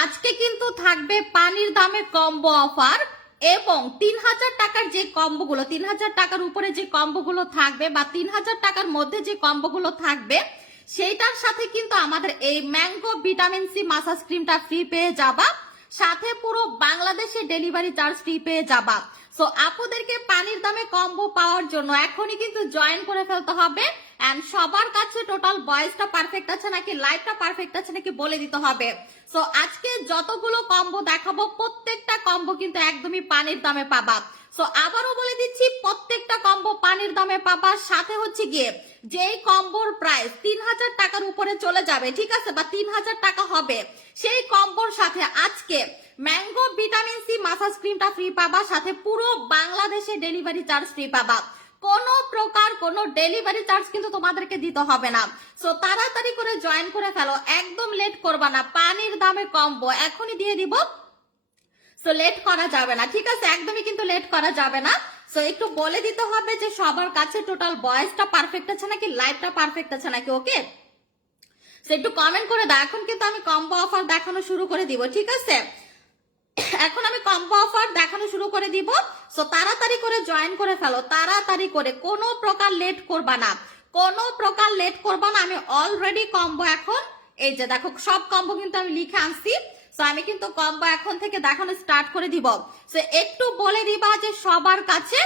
আজকে কিন্তু থাকবে পানির দামে কম্বো অফার এবং ৩০০০ টাকার যে কম্বোগুলো ৩০০০ টাকার উপরে যে কম্বোগুলো থাকবে বা ৩০০০ টাকার মধ্যে যে কম্বোগুলো থাকবে সেইটার সাথে কিন্তু আমাদের এই ম্যাঙ্গো ভিটামিন সি মাসাজ ক্রিমটা ফ্রি পেয়ে যাবা, সাথে পুরো বাংলাদেশে ডেলিভারি চার্জ ফ্রি পেয়ে যাবা। সো আপুদেরকে পানির দামে কম্বো পাওয়ার জন্য এখনই কিন্তু জয়েন করে ফেলতে হবে এন্ড সবার কাছে টোটাল ভয়েসটা পারফেক্ট আছে নাকি লাইভটা পারফেক্ট আছে নাকি বলে দিতে হবে। সো আজকে যতগুলো কম্বো দেখাবো প্রত্যেকটা কম্বো কিন্তু একদমই পানির দামে পাবা। সো আবারও বলে দিচ্ছি প্রত্যেকটা কম্বো পানির দামে পাবা, সাথে হচ্ছে গিয়ে যেই কম্বোর প্রাইস ৩০০০ টাকার উপরে চলে যাবে, ঠিক আছে, বা ৩০০০ টাকা হবে, সেই কম্বোর সাথে আজকে ম্যাঙ্গো ভিটামিন সি মাসাজ ক্রিমটা ফ্রি পাবা, সাথে পুরো বাংলাদেশে ডেলিভারি চার্জ ফ্রি পাবা। কোনো প্রকার কোনো ডেলিভারি চার্জ কিন্তু তোমাদেরকে দিতে হবে না। সো তাড়াতাড়ি করে জয়েন করে ফেলো, একদম লেট করবা না। পানির দামে কম্বো এখনই দিয়ে দিব, সো লেট করা যাবে না, ঠিক আছে, একদমই কিন্তু লেট করা যাবে না। সো একটু বলে দিতে হবে যে সবার কাছে টোটাল ভয়েসটা পারফেক্ট আছে নাকি লাইভটা পারফেক্ট আছে নাকি, ওকে। সো একটু কমেন্ট করে দাও। এখন কিন্তু আমি কম্বো অফার দেখানো শুরু করে দিব, ঠিক আছে, এখন আমি কম্বো অফার দেখানো শুরু করে দিব। সো তাড়াতাড়ি করে জয়েন করে ফেলো, তাড়াতাড়ি করে, কোনো প্রকার লেট করবা না, কোনো প্রকার লেট করবা না। আমি অলরেডি কম্বো এখন এই যে দেখো সব কম্বো কিন্তু আমি লিখে আনছি। সো আমি কিন্তু কম্বো এখন থেকে দেখানো স্টার্ট করে দিব। সো একটু বলে দিবা যে সবার কাছে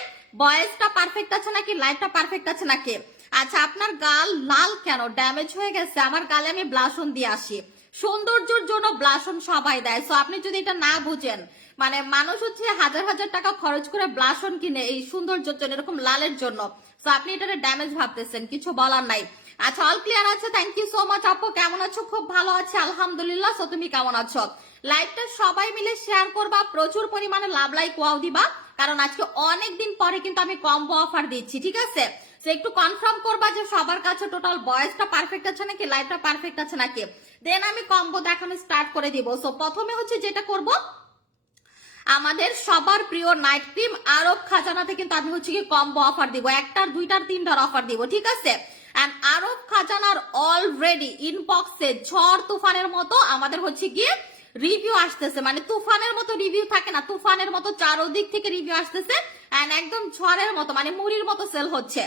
ভয়েসটা পারফেক্ট আছে নাকি লাইভটা পারফেক্ট আছে নাকি। আচ্ছা, আপনার গাল লাল কেন, ড্যামেজ হয়ে গেছে? আমার গালে আমি ব্লাশন দিয়ে আসি, সৌন্দর্যের জন্য ব্লাশন সবাই দেয়। সো আপনি যদি এটা না বুঝেন, মানে মানুষ হচ্ছে হাজার হাজার টাকা খরচ করে ব্লাশন কিনে এই সৌন্দর্যের জন্য, এরকম লালের জন্য। সো আপনি এটা ড্যামেজ ভাবতেছেন, কিছু বলার নাই। আচ্ছা, অল ক্লিয়ার আছে, থ্যাংক ইউ সো মাচ। আপু কেমন আছো? খুব ভালো আছে আলহামদুলিল্লাহ। সো তুমি কেমন আছো? লাইভটা সবাই মিলে শেয়ার করবা, প্রচুর পরিমাণে লাভ লাইক ওয়াও দিবা, কারণ আজকে অনেকদিন পরে কিন্তু আমি কম্বো অফার দিচ্ছি, ঠিক আছে। সো একটু কনফার্ম করবা যে সবার কাছে টোটাল ভয়েসটা পারফেক্ট আছে নাকি লাইভটা পারফেক্ট আছে নাকি, দেন আমি কম্বো দেখানো স্টার্ট করে দিব। সো প্রথমে হচ্ছে যেটা করব, আমাদের সবার প্রিয় নাইট ক্রিম আরব খাজানাতে কিন্তু আমি হচ্ছে কি কম্বো অফার দিব, একটার দুইটার তিনটার অফার দিব, ঠিক আছে। এন্ড আরব খাজানার অলরেডি ইনবক্সে ঝড় তুফানের মতো আমাদের হচ্ছে গিয়ে রিভিউ আসতেছে, মানে তুফানের মতো রিভিউ থাকে না, তুফানের মতো চারোদিক থেকে রিভিউ আসতেছে এন্ড একদম ঝড়ের মতো, মানে মুড়ির মতো সেল হচ্ছে।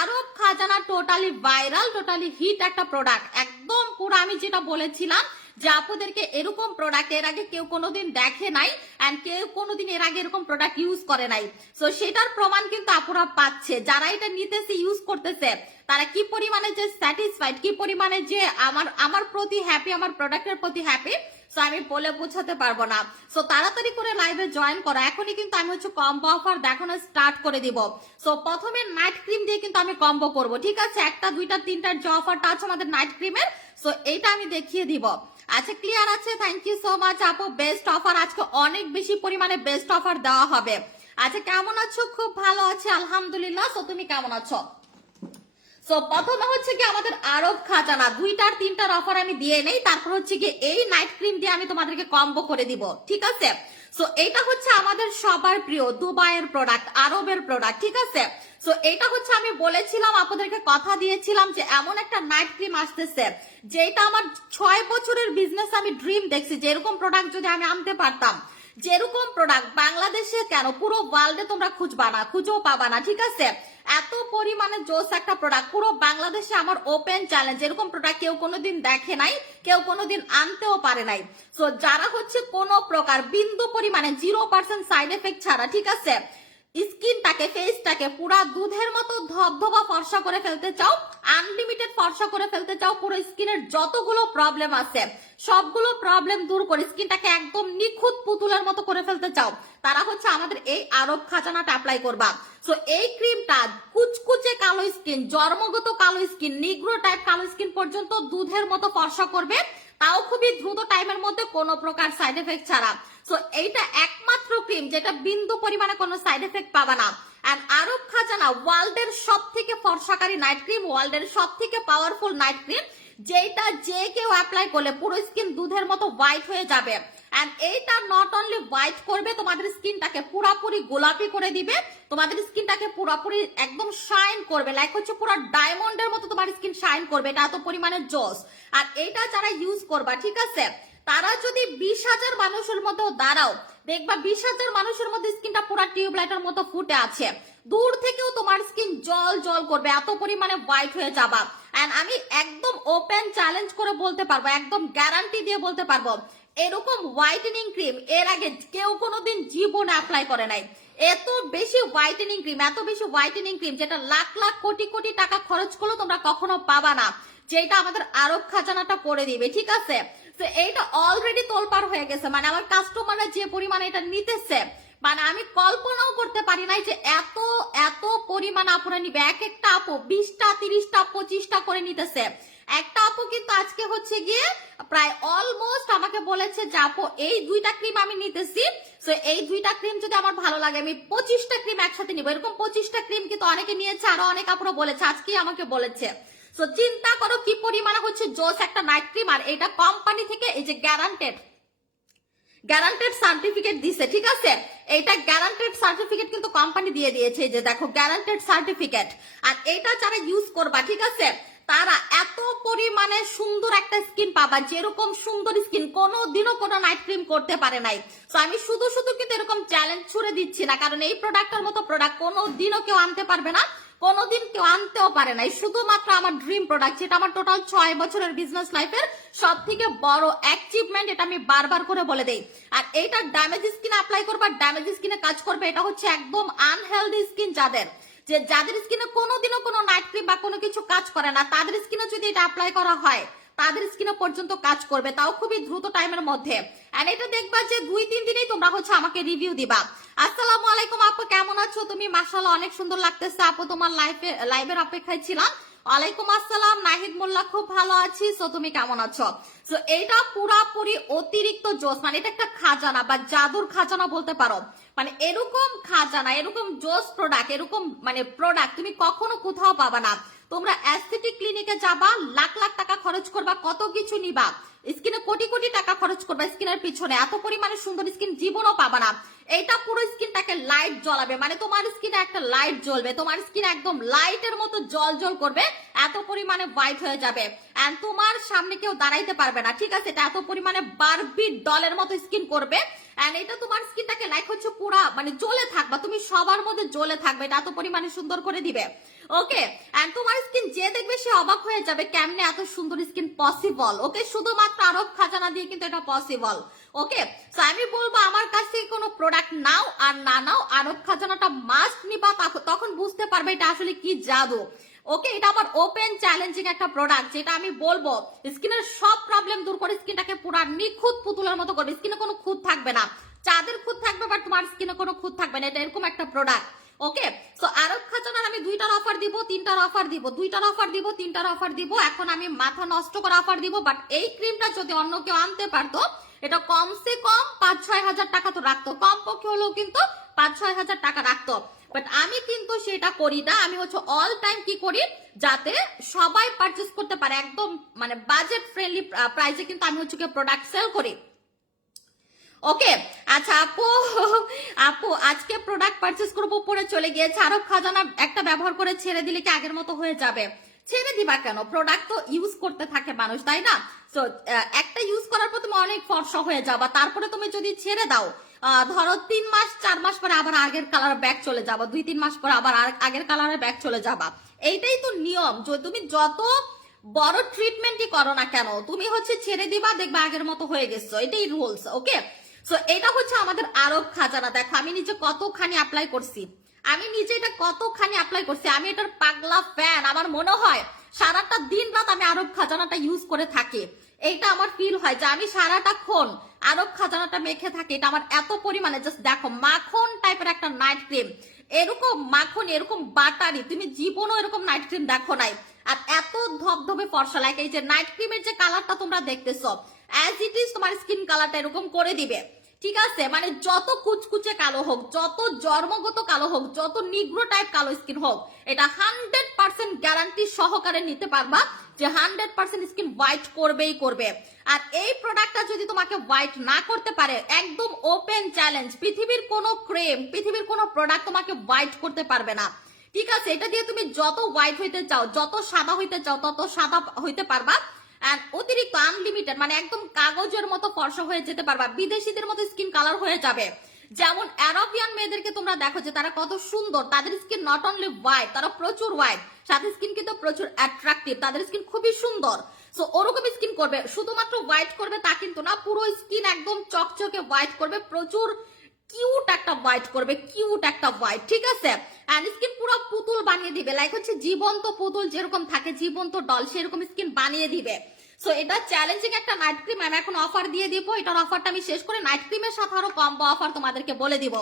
আরব খাজানা টোটালি ভাইরাল, টোটালি হিট একটা প্রোডাক্ট, একদম পুরো আমি যেটা বলেছিলাম যে আপুদেরকে এরকম প্রোডাক্ট এর আগে কেউ কোনোদিন দেখে নাই এন্ড কেউ কোনোদিন এর আগে এরকম প্রোডাক্ট ইউজ করে নাই। সো সেটার প্রমাণ কিন্তু আপুরা পাচ্ছে, যারা এটা নিতেছে ইউজ করতেছে তারা কি পরিমাণে যে স্যাটিসফাইড, কি পরিমাণে যে আমার প্রতি হ্যাপি, আমার প্রোডাক্টের প্রতি হ্যাপি, সো আমি বলে বোঝাতে পারবো না। সো তাড়াতাড়ি করে লাইভে জয়েন করো, এখনই কিন্তু আমি হচ্ছে কম্বো অফার দেখানো স্টার্ট করে দিব। সো প্রথমে নাইট ক্রিম দিয়ে কিন্তু আমি কম্বো করব, ঠিক আছে, একটা দুইটা তিনটার যে অফারটা আছে আমাদের নাইট ক্রিমের, সো এইটা আমি দেখিয়ে দিব। আচ্ছা, ক্লিয়ার আছে, থ্যাংক ইউ সো মাচ আপু। বেস্ট অফার আজকে অনেক বেশি পরিমাণে বেস্ট অফার দেওয়া হবে। আচ্ছা, কেমন আছো? খুব ভালো আছে আলহামদুলিল্লাহ। সো তুমি কেমন আছো? সো প্রথমে হচ্ছে কি আমাদের আরব খাজানা দুইটার তিনটার অফার আমি দিয়ে নেই, তারপর হচ্ছে কি এই নাইট ক্রিম দিয়ে আমি তোমাদেরকে কম্বো করে দিব, ঠিক আছে। সো এটা হচ্ছে আমাদের সবার প্রিয় দুবাইয়ের প্রোডাক্ট, আরবের প্রোডাক্ট, ঠিক আছে। সো এটা হচ্ছে আমি বলেছিলাম আপনাদেরকে, কথা দিয়েছিলাম যে এমন একটা নাইট ক্রিম আসতেছে যেটা আমার 6 বছরের বিজনেস আমি ড্রিম দেখছি, যে এরকম প্রোডাক্ট যদি আমি আনতে পারতাম, যেরকম প্রোডাক্ট বাংলাদেশে কেন পুরো ওয়ার্ল্ডে তোমরা খুঁজবা না, খুঁজেও পাবা না, ঠিক আছে। এত পরিমাণে জোস একটা প্রোডাক্ট, পুরো বাংলাদেশে আমার ওপেন চ্যালেঞ্জ, এরকম প্রোডাক্ট কেউ কোনোদিন দেখে নাই, কেউ কোনোদিন আনতেও পারে নাই। সো যারা হচ্ছে কোনো প্রকার বিন্দু পরিমাণে 0% সাইড এফেক্ট ছাড়া, ঠিক আছে, স্কিনটাকে ফেসটাকে পুরা দুধের মতো ধবধবা ফর্সা করে ফেলতে চাও, আনলিমিটেড ফর্সা করে ফেলতে চাও, পুরো স্কিনের যতগুলো প্রবলেম আছে সবগুলো প্রবলেম দূর করে স্কিনটাকে একদম নিখুঁত পুতুলের মতো করে ফেলতে চাও, তারা হচ্ছে আমাদের এই আরব খাজানাটা অ্যাপ্লাই করবা। সো এই ক্রিমটা কুচকুচে কালো স্কিন, জন্মগত কালো স্কিন, নিগ্রো টাইপ কালো স্কিন পর্যন্ত দুধের মতো ফর্সা করবে, তাও খুবই দ্রুত টাইমের মধ্যে, কোনো প্রকার সাইড এফেক্ট ছাড়া। সো এইটা একমাত্র ক্রিম যেটা বিন্দু পরিমাণে কোনো সাইড এফেক্ট পাবা না। এন্ড আরব খাজানা ওয়ার্ল্ডের সব থেকে ফর্সাকারী নাইট ক্রিম, ওয়ার্ল্ডের সব থেকে পাওয়ারফুল নাইট ক্রিম, যেটা যে কেউ অ্যাপ্লাই করলে পুরো স্কিন দুধের মতো হোয়াইট হয়ে যাবে। এন্ড এইটা নট অনলি হোয়াইট করবে, তোমাদের স্কিনটাকে পুরোপুরি গোলাপি করে দিবে, তোমাদের স্কিনটাকে পুরোপুরি একদম শাইন করবে, লাইক হচ্ছে পুরো ডায়মন্ডের মতো তোমার স্কিন শাইন করবে, এটা এত পরিমাণে জোস। আর এটা যারা ইউজ করবা, ঠিক আছে, তারা যদি 20,000 মানুষের মধ্যেও দাঁড়াও, দেখবা 20,000 মানুষের মধ্যে স্কিনটা পুরো টিউবলাইটের মতো ফুটে আছে, দূর থেকেও তোমার স্কিন জল জল করবে, এত পরিমাণে হোয়াইট হয়ে যাবা। এন্ড আমি একদম ওপেন চ্যালেঞ্জ করে বলতে পারবো, একদম গ্যারান্টি দিয়ে বলতে পারবো, এরকম হোয়াইটেনিং ক্রিম এর আগে কেউ কোনোদিন জীবনে অ্যাপ্লাই করে নাই। এত বেশি হোয়াইটেনিং ক্রিম, এত বেশি হোয়াইটেনিং ক্রিম যেটা লাখ লাখ কোটি কোটি টাকা খরচ করলেও তোমরা কখনো পাবা না, যেটা আমাদের আরব খাজানাটা করে দিবে, ঠিক আছে? তো এইটা অলরেডি তোলপাড় হয়ে গেছে, মানে আমার কাস্টমাররা যে পরিমাণে এটা নিতেছে, মানে আমি কল্পনাও করতে পারি নাই যে এত এত পরিমাণ আপুরা নিবে। এক একটা আপু 20টা 30টা 25টা করে নিতেছে। একটা আপু কিন্তু আজকে হচ্ছে গিয়ে প্রায় অলমোস্ট আমাকে বলেছে যে আপু এই 2টা ক্রিম আমি নিতেছি, তো এই 2টা ক্রিম যদি আমার ভালো লাগে আমি 25টা ক্রিম একসাথে নিবো। এরকম 25টা ক্রিম কিন্তু অনেকে নিয়েছে, আরো অনেক আপুরা বলেছে, আজকেই আমাকে বলেছে। তো চিন্তা করো কি পরিমাণে হচ্ছে জোস একটা নাইট ক্রিম, আর এটা কোম্পানি থেকে এই যে গ্যারান্টেড সার্টিফিকেট দিছে, ঠিক আছে? এটা গ্যারান্টেড সার্টিফিকেট কিন্তু কোম্পানি দিয়ে দিয়েছে, এই যে দেখো গ্যারান্টেড সার্টিফিকেট। আর এটা যারা ইউজ করবা, ঠিক আছে, তারা এত পরিমাণে সুন্দর একটা স্কিন পাবা, যেরকম সুন্দর স্কিন কোনোদিনও কোনো নাইট ক্রিম করতে পারে নাই। তো আমি শুধু শুধু কিন্তু এরকম চ্যালেঞ্জ ছুড়ে দিচ্ছি না, কারণ এই প্রোডাক্টের মতো প্রোডাক্ট কোনোদিনও কেউ আনতে পারবে না, কোনোদিন কেউ আনতেও পারে নাই। শুধুমাত্র আমার ড্রিম প্রোডাক্ট, যেটা আমার টোটাল 6 বছরের বিজনেস লাইফের সব থেকে বড় অ্যাচিভমেন্ট, এটা আমি বারবার করে বলে দেই। আর এইটা ড্যামেজ স্কিনে অ্যাপ্লাই করবা, ড্যামেজ স্কিনে কাজ করবে। এটা হচ্ছে একদম আনহেলদি স্কিন যাদের স্কিনে কোনোদিনও কোনো নাইট ক্রিম বা কোনো কিছু কাজ করে না, তাদের স্কিনে যদি এটা অ্যাপ্লাই করা হয় তাদের স্কিনে পর্যন্ত কাজ করবে, তাও খুবই দ্রুত টাইমের মধ্যে। এন্ড এটা দেখবা যে 2-3 দিনেই তোমরা হচ্ছে আমাকে রিভিউ দিবা। আসসালামু আলাইকুম আপু, কেমন আছো তুমি? মাশাআল্লাহ অনেক সুন্দর লাগতেছে আপু, তোমার লাইভের অপেক্ষায় ছিলাম। ওয়ালাইকুম আসসালাম নাহিদ মোল্লা, খুব ভালো আছি। সো তুমি কেমন আছো? সো এটা পুরাপুরি অতিরিক্ত জোস, মানে এটা একটা খাজানা বা জাদুর খাজানা বলতে পারো। মানে এরকম খাজানা, এরকম জোস প্রোডাক্ট, এরকম মানে প্রোডাক্ট তুমি কখনো কোথাও পাবা না। তোমরা অ্যাস্থেটিক ক্লিনিকে যাবা, লাখ লাখ টাকা খরচ করবা, কত কিছু নিবা, স্কিনে কোটি কোটি টাকা খরচ করবা স্কিনের পিছনে, এত পরিমাণে সুন্দর স্কিন জীবনও পাবা না। এইটা পুরো স্কিনটাকে লাইট জ্বলাবে, মানে তোমার স্কিনে একটা লাইট জ্বলবে, তোমার স্কিন একদম লাইটের মতো জল জল করবে, এত পরিমাণে হোয়াইট হয়ে যাবে। এন্ড তোমার সামনে কেউ দাঁড়াইতে পারবে না, ঠিক আছে? এটা এত পরিমাণে বারবি ডলের মতো স্কিন করবে। এন্ড এটা তোমার স্কিনটাকে লাইক হচ্ছে পুরা মানে জ্বলে থাকবা, তুমি সবার মধ্যে জ্বলে থাকবে, এটা এত পরিমাণে সুন্দর করে দিবে। ওকে, এন্ড তোমার স্কিন যে দেখবে সে অবাক হয়ে যাবে কেমনে এত সুন্দর স্কিন পসিবল। ওকে, শুধুমাত্র আরব খাজানা দিয়ে কিন্তু এটা পসিবল। ওকে, সো আমি বলবো আমার কাছ থেকে কোনো প্রোডাক্ট নাও আর না নাও, আরব খাজানাটা মাস্ট নিবা, তখন বুঝতে পারবে এটা আসলে কি জাদু। ওকে, এটা আমার ওপেন চ্যালেঞ্জিং একটা প্রোডাক্ট, যেটা আমি বলবো স্কিনের সব প্রবলেম দূর করে স্কিনটাকে পুরো নিখুঁত পুতুলের মতো করবে, স্কিনে কোনো খুঁত থাকবে না। চাঁদের খুঁত থাকবে বাট তোমার স্কিনে কোনো খুঁত থাকবে না, এটা এরকম একটা প্রোডাক্ট। ওকে, সো আরব খাজানার আমি 2টার অফার দিব, 3টার অফার দিব, 2টার অফার দিব, 3টার অফার দিব। এখন আমি মাথা নষ্ট করে অফার দিব, বাট এই ক্রিমটা যদি অন্য কেউ আনতে পারতো, এটা কমসে কম 5-6 হাজার টাকা তো রাখতো, কম পক্ষে হলেও কিন্তু 5-6 হাজার টাকা রাখতো। বাট আমি কিন্তু সেটা করি না, আমি হচ্ছে অল টাইম কি করি, যাতে সবাই পারচেস করতে পারে একদম মানে বাজেট ফ্রেন্ডলি প্রাইসে কিন্তু আমি হচ্ছে প্রোডাক্ট সেল করি। ওকে, আচ্ছা আপু, আপু আজকে প্রোডাক্ট পারচেস করবো পরে চলে গিয়েছে, আরব খাজানা একটা ব্যবহার করে ছেড়ে দিলে কি আগের মতো হয়ে যাবে? ছেড়ে দিবা কেন? প্রোডাক্ট তো ইউজ করতে থাকে মানুষ, তাই না? তো একটা ইউজ করার পর তুমি অনেক ফর্সা হয়ে যাবা, তারপরে তুমি যদি ছেড়ে দাও, ধরো 3-4 মাস পরে আবার আগের কালার ব্যাক চলে যাবা, 2-3 মাস পরে আবার আগের কালারে ব্যাক চলে যাবা। এইটাই তো নিয়ম, তুমি যত বড় ট্রিটমেন্টই করো না কেন, তুমি হচ্ছে ছেড়ে দিবা, দেখবা আগের মতো হয়ে গেছো, এটাই রুলস। ওকে, সো এটা হচ্ছে আমাদের আরব খাজানা। দেখো আমি নিজে কতখানি অ্যাপ্লাই করছি, আমি নিজে এটা কতখানি অ্যাপ্লাই করছি, আমি এটার পাগলা ফ্যান। আমার মনে হয় সারাটা দিন রাত আমি আরব খাজানাটা ইউজ করে থাকি, এইটা আমার ফিল হয় যে আমি সারাটাক্ষণ আরব খাজানাটা মেখে থাকি। এটা আমার এত পরিমাণে, জাস্ট দেখো মাখন টাইপের একটা নাইট ক্রিম, এরকম মাখন এরকম বাটারি তুমি জীবনও এরকম নাইট ক্রিম দেখো নাই। আর এত ধবধবে ফর্সা, লাইক এই যে নাইট ক্রিমের যে কালারটা তোমরা দেখতেছো অ্যাজ ইট ইজ তোমার স্কিন কালারটা এরকম করে দিবে, ঠিক আছে? মানে যত কুচকুচে কালো হোক, যত জন্মগত কালো হোক, যত নিগ্রো টাইপ কালো স্কিন হোক, এটা 100% গ্যারান্টি সহকারে নিতে পারবা যে 100% স্কিন হোয়াইট করবেই করবে। আর এই প্রোডাক্টটা যদি তোমাকে হোয়াইট না করতে পারে, একদম ওপেন চ্যালেঞ্জ, পৃথিবীর কোনো ক্রিম, পৃথিবীর কোনো প্রোডাক্ট তোমাকে হোয়াইট করতে পারবে না, ঠিক আছে? এটা দিয়ে তুমি যত হোয়াইট হইতে চাও, যত সাদা হইতে চাও, তত সাদা হইতে পারবা। এন্ড অতিরিক্ত আনলিমিটেড, মানে একদম কাগজের মতো ফর্সা হয়ে যেতে পারবা, বিদেশিদের মতো স্কিন কালার হয়ে যাবে। যেমন আরবিয়ান মেয়েদেরকে তোমরা দেখো যে তারা কত সুন্দর, তাদের স্কিন নট অনলি হোয়াইট, তারা প্রচুর হোয়াইট, সাথে স্কিন কিন্তু প্রচুর অ্যাট্রাকটিভ, তাদের স্কিন খুবই সুন্দর। সো ওরকম স্কিন করবে, শুধুমাত্র হোয়াইট করবে তা কিন্তু না, পুরো স্কিন একদম চকচকে হোয়াইট করবে, প্রচুর কিউট একটা হোয়াইট করবে, কিউট একটা হোয়াইট, ঠিক আছে। এন্ড স্কিন পুরো পুতুল বানিয়ে দিবে, লাইক হচ্ছে জীবন্ত পুতুল যেরকম থাকে, জীবন্ত ডল সেরকম স্কিন বানিয়ে দিবে। সো এটা চ্যালেঞ্জিং একটা নাইট ক্রিম আমি এখন অফার দিয়ে দিব, এটার অফারটা আমি শেষ করে নাইট ক্রিমের সাথে আরো কম্বো অফার তোমাদেরকে বলে দিব।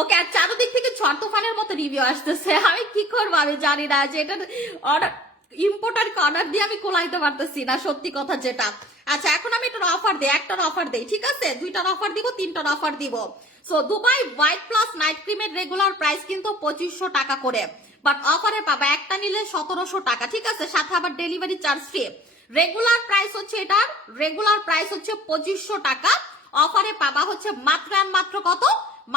ওকে, আর চারদিক থেকে ঝড় তুফানের মতো রিভিউ আসতেছে, আমি কি করবো আমি জানি না, যে এটা অর্ডার ইম্পোর্টারকে অর্ডার দিয়ে আমি কোলাইতে পারতেছি না, সত্যি কথা যেটা। আচ্ছা এখন আমি এটার অফার দিই, একটার অফার দিই, ঠিক আছে, দুইটার অফার দিব, তিনটার অফার দিব। So Dubai white plus night ক্রিমের রেগুলার প্রাইস কিন্তু 2500 টাকা করে, বাট অফারে পাবা একটা নিলে 1700 টাকা, ঠিক আছে, সাথে আবার delivery charge free. Regular price হচ্ছে এটার, রেগুলার প্রাইস হচ্ছে 2500 টাকা, অফারে পাবা হচ্ছে মাত্র আর মাত্র কত,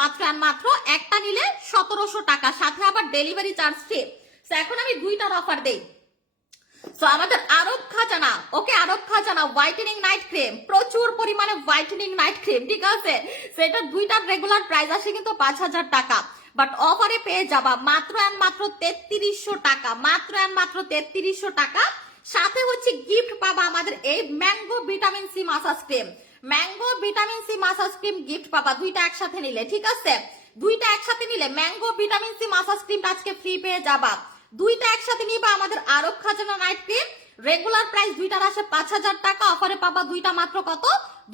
মাত্র আর মাত্র একটা নিলে 1700 টাকা, সাথে আবার ডেলিভারি চার্জ ফ্রি। এখন আমি দুইটার অফার দেই। সো আমাদের আরব খাজানা, ওকে, আরব খাজানা হোয়াইটেনিং নাইট ক্রিম, প্রচুর পরিমাণে হোয়াইটেনিং নাইট ক্রিম, ঠিক আছে, সেটা দুইটার রেগুলার প্রাইস আসে কিন্তু 5000 টাকা, বাট অফারে পেয়ে যাবা মাত্র আর মাত্র 3300 টাকা, মাত্র আর মাত্র 3300 টাকা, সাথে হচ্ছে গিফট পাবা আমাদের এই mango vitamin C massage cream, mango vitamin C massage cream gift পাবা দুইটা একসাথে নিলে, ঠিক আছে, দুইটা একসাথে নিলে ম্যাঙ্গো ভিটামিন সি মাসাজ ক্রিমটা আজকে ফ্রি পেয়ে যাবা, দুইটা একসাথে নিবা আমাদের আরব খাজানা নাইট ক্রিম, রেগুলার প্রাইস দুইটার আসে 5000 টাকা, অফারে পাবা দুইটা মাত্র কত,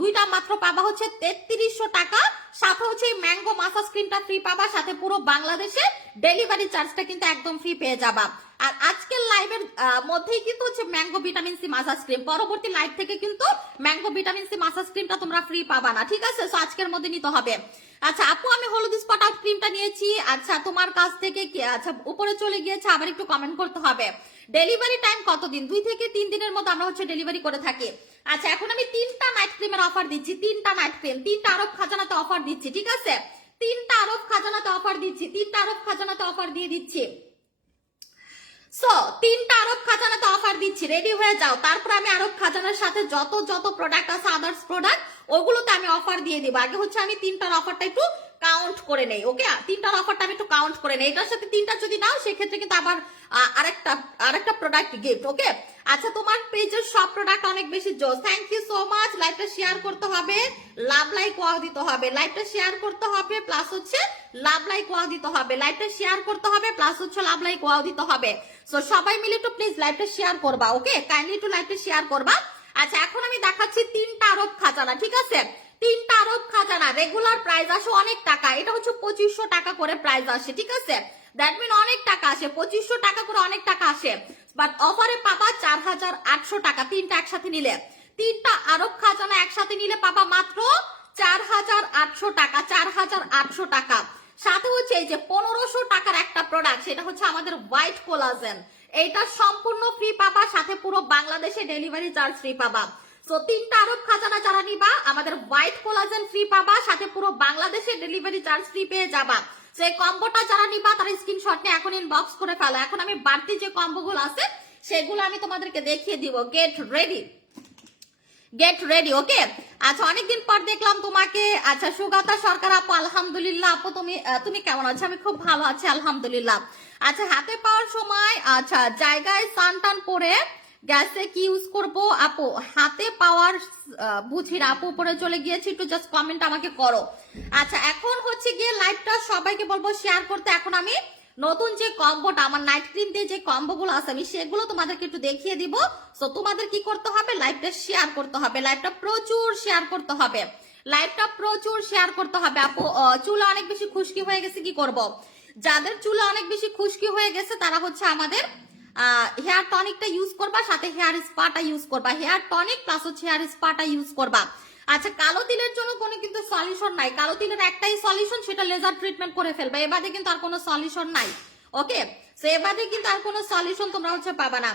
দুইটা মাত্র পাবা হচ্ছে 3300 টাকা, সাথে হচ্ছে এই ম্যাঙ্গো মাসাজ ক্রিমটা ফ্রি পাবা, সাথে পুরো বাংলাদেশে ডেলিভারি চার্জটা কিন্তু একদম ফ্রি পেয়ে যাবা। আর আজকের লাইভের মধ্যেই কিন্তু হচ্ছে mango vitamin C massage cream, পরবর্তী লাইভ থেকে কিন্তু ম্যাঙ্গো ভিটামিন সি মাসাজ ক্রিমটা তোমরা ফ্রি পাবা না, ঠিক আছে, সো আজকের মধ্যে নিতে হবে। আচ্ছা আপু আমি হলুদ স্পট আউট ক্রিমটা নিয়েছি, আচ্ছা তোমার কাছ থেকে কি, আচ্ছা উপরে চলে গিয়েছে, আবার একটু কমেন্ট করতে হবে। ডেলিভারি টাইম কতদিন, 2 থেকে 3 দিনের মধ্যে আমরা হচ্ছে ডেলিভারি করে থাকি। আচ্ছা এখন আমি 3টা নাইট ক্রিমের অফার দিচ্ছি, 3টা নাইট ক্রিম, 3টা আরব খাজানাতে অফার দিচ্ছি, ঠিক আছে, 3টা আরব খাজানাতে অফার দিচ্ছি, 3টা আরব খাজানাতে অফার দিয়ে দিচ্ছি। সো 3টা আরব খাজানাতে অফার দিচ্ছি, রেডি হয়ে যাও, তারপর আমি আরব খাজানার সাথে যত যত প্রোডাক্ট আছে আদার্স প্রোডাক্ট ওগুলোতে আমি অফার দিয়ে দিব। আগে হচ্ছে আমি 3টার অফারটা একটু কাউন্ট করে নেই, ওকে, 3টার অফারটা আমি একটু কাউন্ট করে নেই, এটার সাথে 3টা যদি নাও সেক্ষেত্রে কিন্তু আবার আরেকটা প্রোডাক্ট গিফট, ওকে। আচ্ছা তোমার পেজের সব প্রোডাক্ট অনেক বেশি জোস, থ্যাংক ইউ সো মাচ। লাইভটা শেয়ার করতে হবে, লাভ লাইক ওয়াও দিতে হবে, লাইভটা শেয়ার করতে হবে, প্লাস হচ্ছে লাভ লাইক ওয়াও দিতে হবে, লাইভটা শেয়ার করতে হবে, প্লাস হচ্ছে লাভ লাইক ওয়াও দিতে হবে। সো সবাই মিলে একটু প্লিজ লাইভটা শেয়ার করবা, ওকে, কাইন্ডলি একটু লাইভটা শেয়ার করবা। আচ্ছা এখন আমি দেখাচ্ছি 3টা আরব খাজানা, ঠিক আছে, 3টা আরব খাজানা রেগুলার প্রাইস আসে অনেক টাকা, এটা হচ্ছে 2500 টাকা করে প্রাইস আসে, ঠিক আছে, দ্যাট মিন অনেক টাকা আসে, 2500 টাকা করে অনেক টাকা আসে, বাট অফারে পাবা 4800 টাকা, 3টা একসাথে নিলে, 3টা আরব খাজানা একসাথে নিলে পাবা মাত্র 4800 টাকা, 4800 টাকা, সাথে হচ্ছে এই যে 1500 টাকার একটা প্রোডাক্ট, সেটা হচ্ছে আমাদের হোয়াইট কোলাজেন, এইটা সম্পূর্ণ ফ্রি পাবা, সাথে পুরো বাংলাদেশে ডেলিভারি চার্জ ফ্রি পাবা। সো 3টা আরব খাজানা যারা নিবা আমাদের হোয়াইট কোলাজেন ফ্রি পাবা, সাথে পুরো বাংলাদেশে ডেলিভারি চার্জ ফ্রি পেয়ে যাবা। সেই কম্বোটা যারা নিবা তারা স্ক্রিনশট নিয়ে এখন ইনবক্স করে ফেলো। এখন আমি বাড়তি যে কম্বোগুলো আছে সেগুলো আমি তোমাদেরকে দেখিয়ে দিব, গেট রেডি, গেট রেডি, ওকে। আচ্ছা অনেকদিন পর দেখলাম তোমাকে। আচ্ছা সুগাতা সরকার আপু, আলহামদুলিল্লাহ আপু, তুমি কেমন আছো? আমি খুব ভালো আছি আলহামদুলিল্লাহ। আচ্ছা হাতে পাওয়ার সময় আচ্ছা জায়গায় সানটান পরে গ্যাসে কি ইউজ করব আপু? হাতে পাওয়ার বুঝি না আপু, উপরে চলে গিয়েছি, একটু জাস্ট কমেন্ট আমাকে করো। আচ্ছা এখন হচ্ছে গিয়ে লাইভটা সবাইকে বলবো শেয়ার করতে। এখন আমি নতুন যে কম্বোটা আমার নাইট ক্রিম দিয়ে যে কম্বোগুলো আছে আমি সেগুলো তোমাদেরকে একটু দেখিয়ে দিব। সো তোমাদের কি করতে হবে, লাইভটা শেয়ার করতে হবে, লাইভটা প্রচুর শেয়ার করতে হবে, লাইভটা প্রচুর শেয়ার করতে হবে। আপু চুলে অনেক বেশি খুশকি হয়ে গেছে, কি করব? যাদের চুলে অনেক বেশি খুশকি হয়ে গেছে তারা হচ্ছে আমাদের হেয়ার টনিকটা ইউজ করবা, সাথে হেয়ার স্পাটা ইউজ করবা, হেয়ার টনিক প্লাস হচ্ছে হেয়ার স্পাটা ইউজ করবা। আচ্ছা কালো তিলের জন্য কোনো কিন্তু সলিউশন নাই, কালো তিলের একটাই সলিউশন, সেটা লেজার ট্রিটমেন্ট করে ফেলবে, এবারে কিন্তু আর কোনো সলিউশন নাই, ওকে। সো এবারে কিন্তু আর কোনো সলিউশন তোমরা হচ্ছে পাবা না।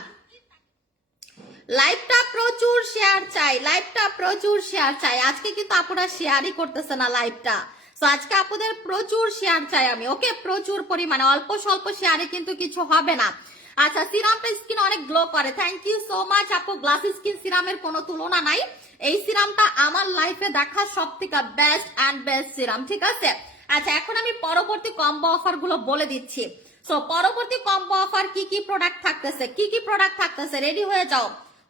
লাইভটা প্রচুর শেয়ার চাই, লাইভটা প্রচুর শেয়ার চাই। আজকে কিন্তু আপুরা শেয়ারই করতেছে না লাইভটা, সো আজকে আপুদের প্রচুর শেয়ার চাই আমি, ওকে, প্রচুর পরিমাণে, অল্প স্বল্প শেয়ারে কিন্তু কিছু হবে না। আচ্ছা, সিরামটা স্কিন অনেক গ্লো করে, থ্যাংক ইউ সো মাচ আপু। গ্লাসি স্কিন সিরামের কোনো তুলনা নাই, এই সিরামটা আমার লাইফে দেখা সব থেকে বেস্ট অ্যান্ড বেস্ট সিরাম, ঠিক আছে। আচ্ছা, এখন আমি পরবর্তী কম্বো অফার গুলো বলে দিচ্ছি। সো পরবর্তী কম্বো অফার কি কি প্রোডাক্ট থাকতেছে, কি কি প্রোডাক্ট থাকতেছে, রেডি হয়ে যাও।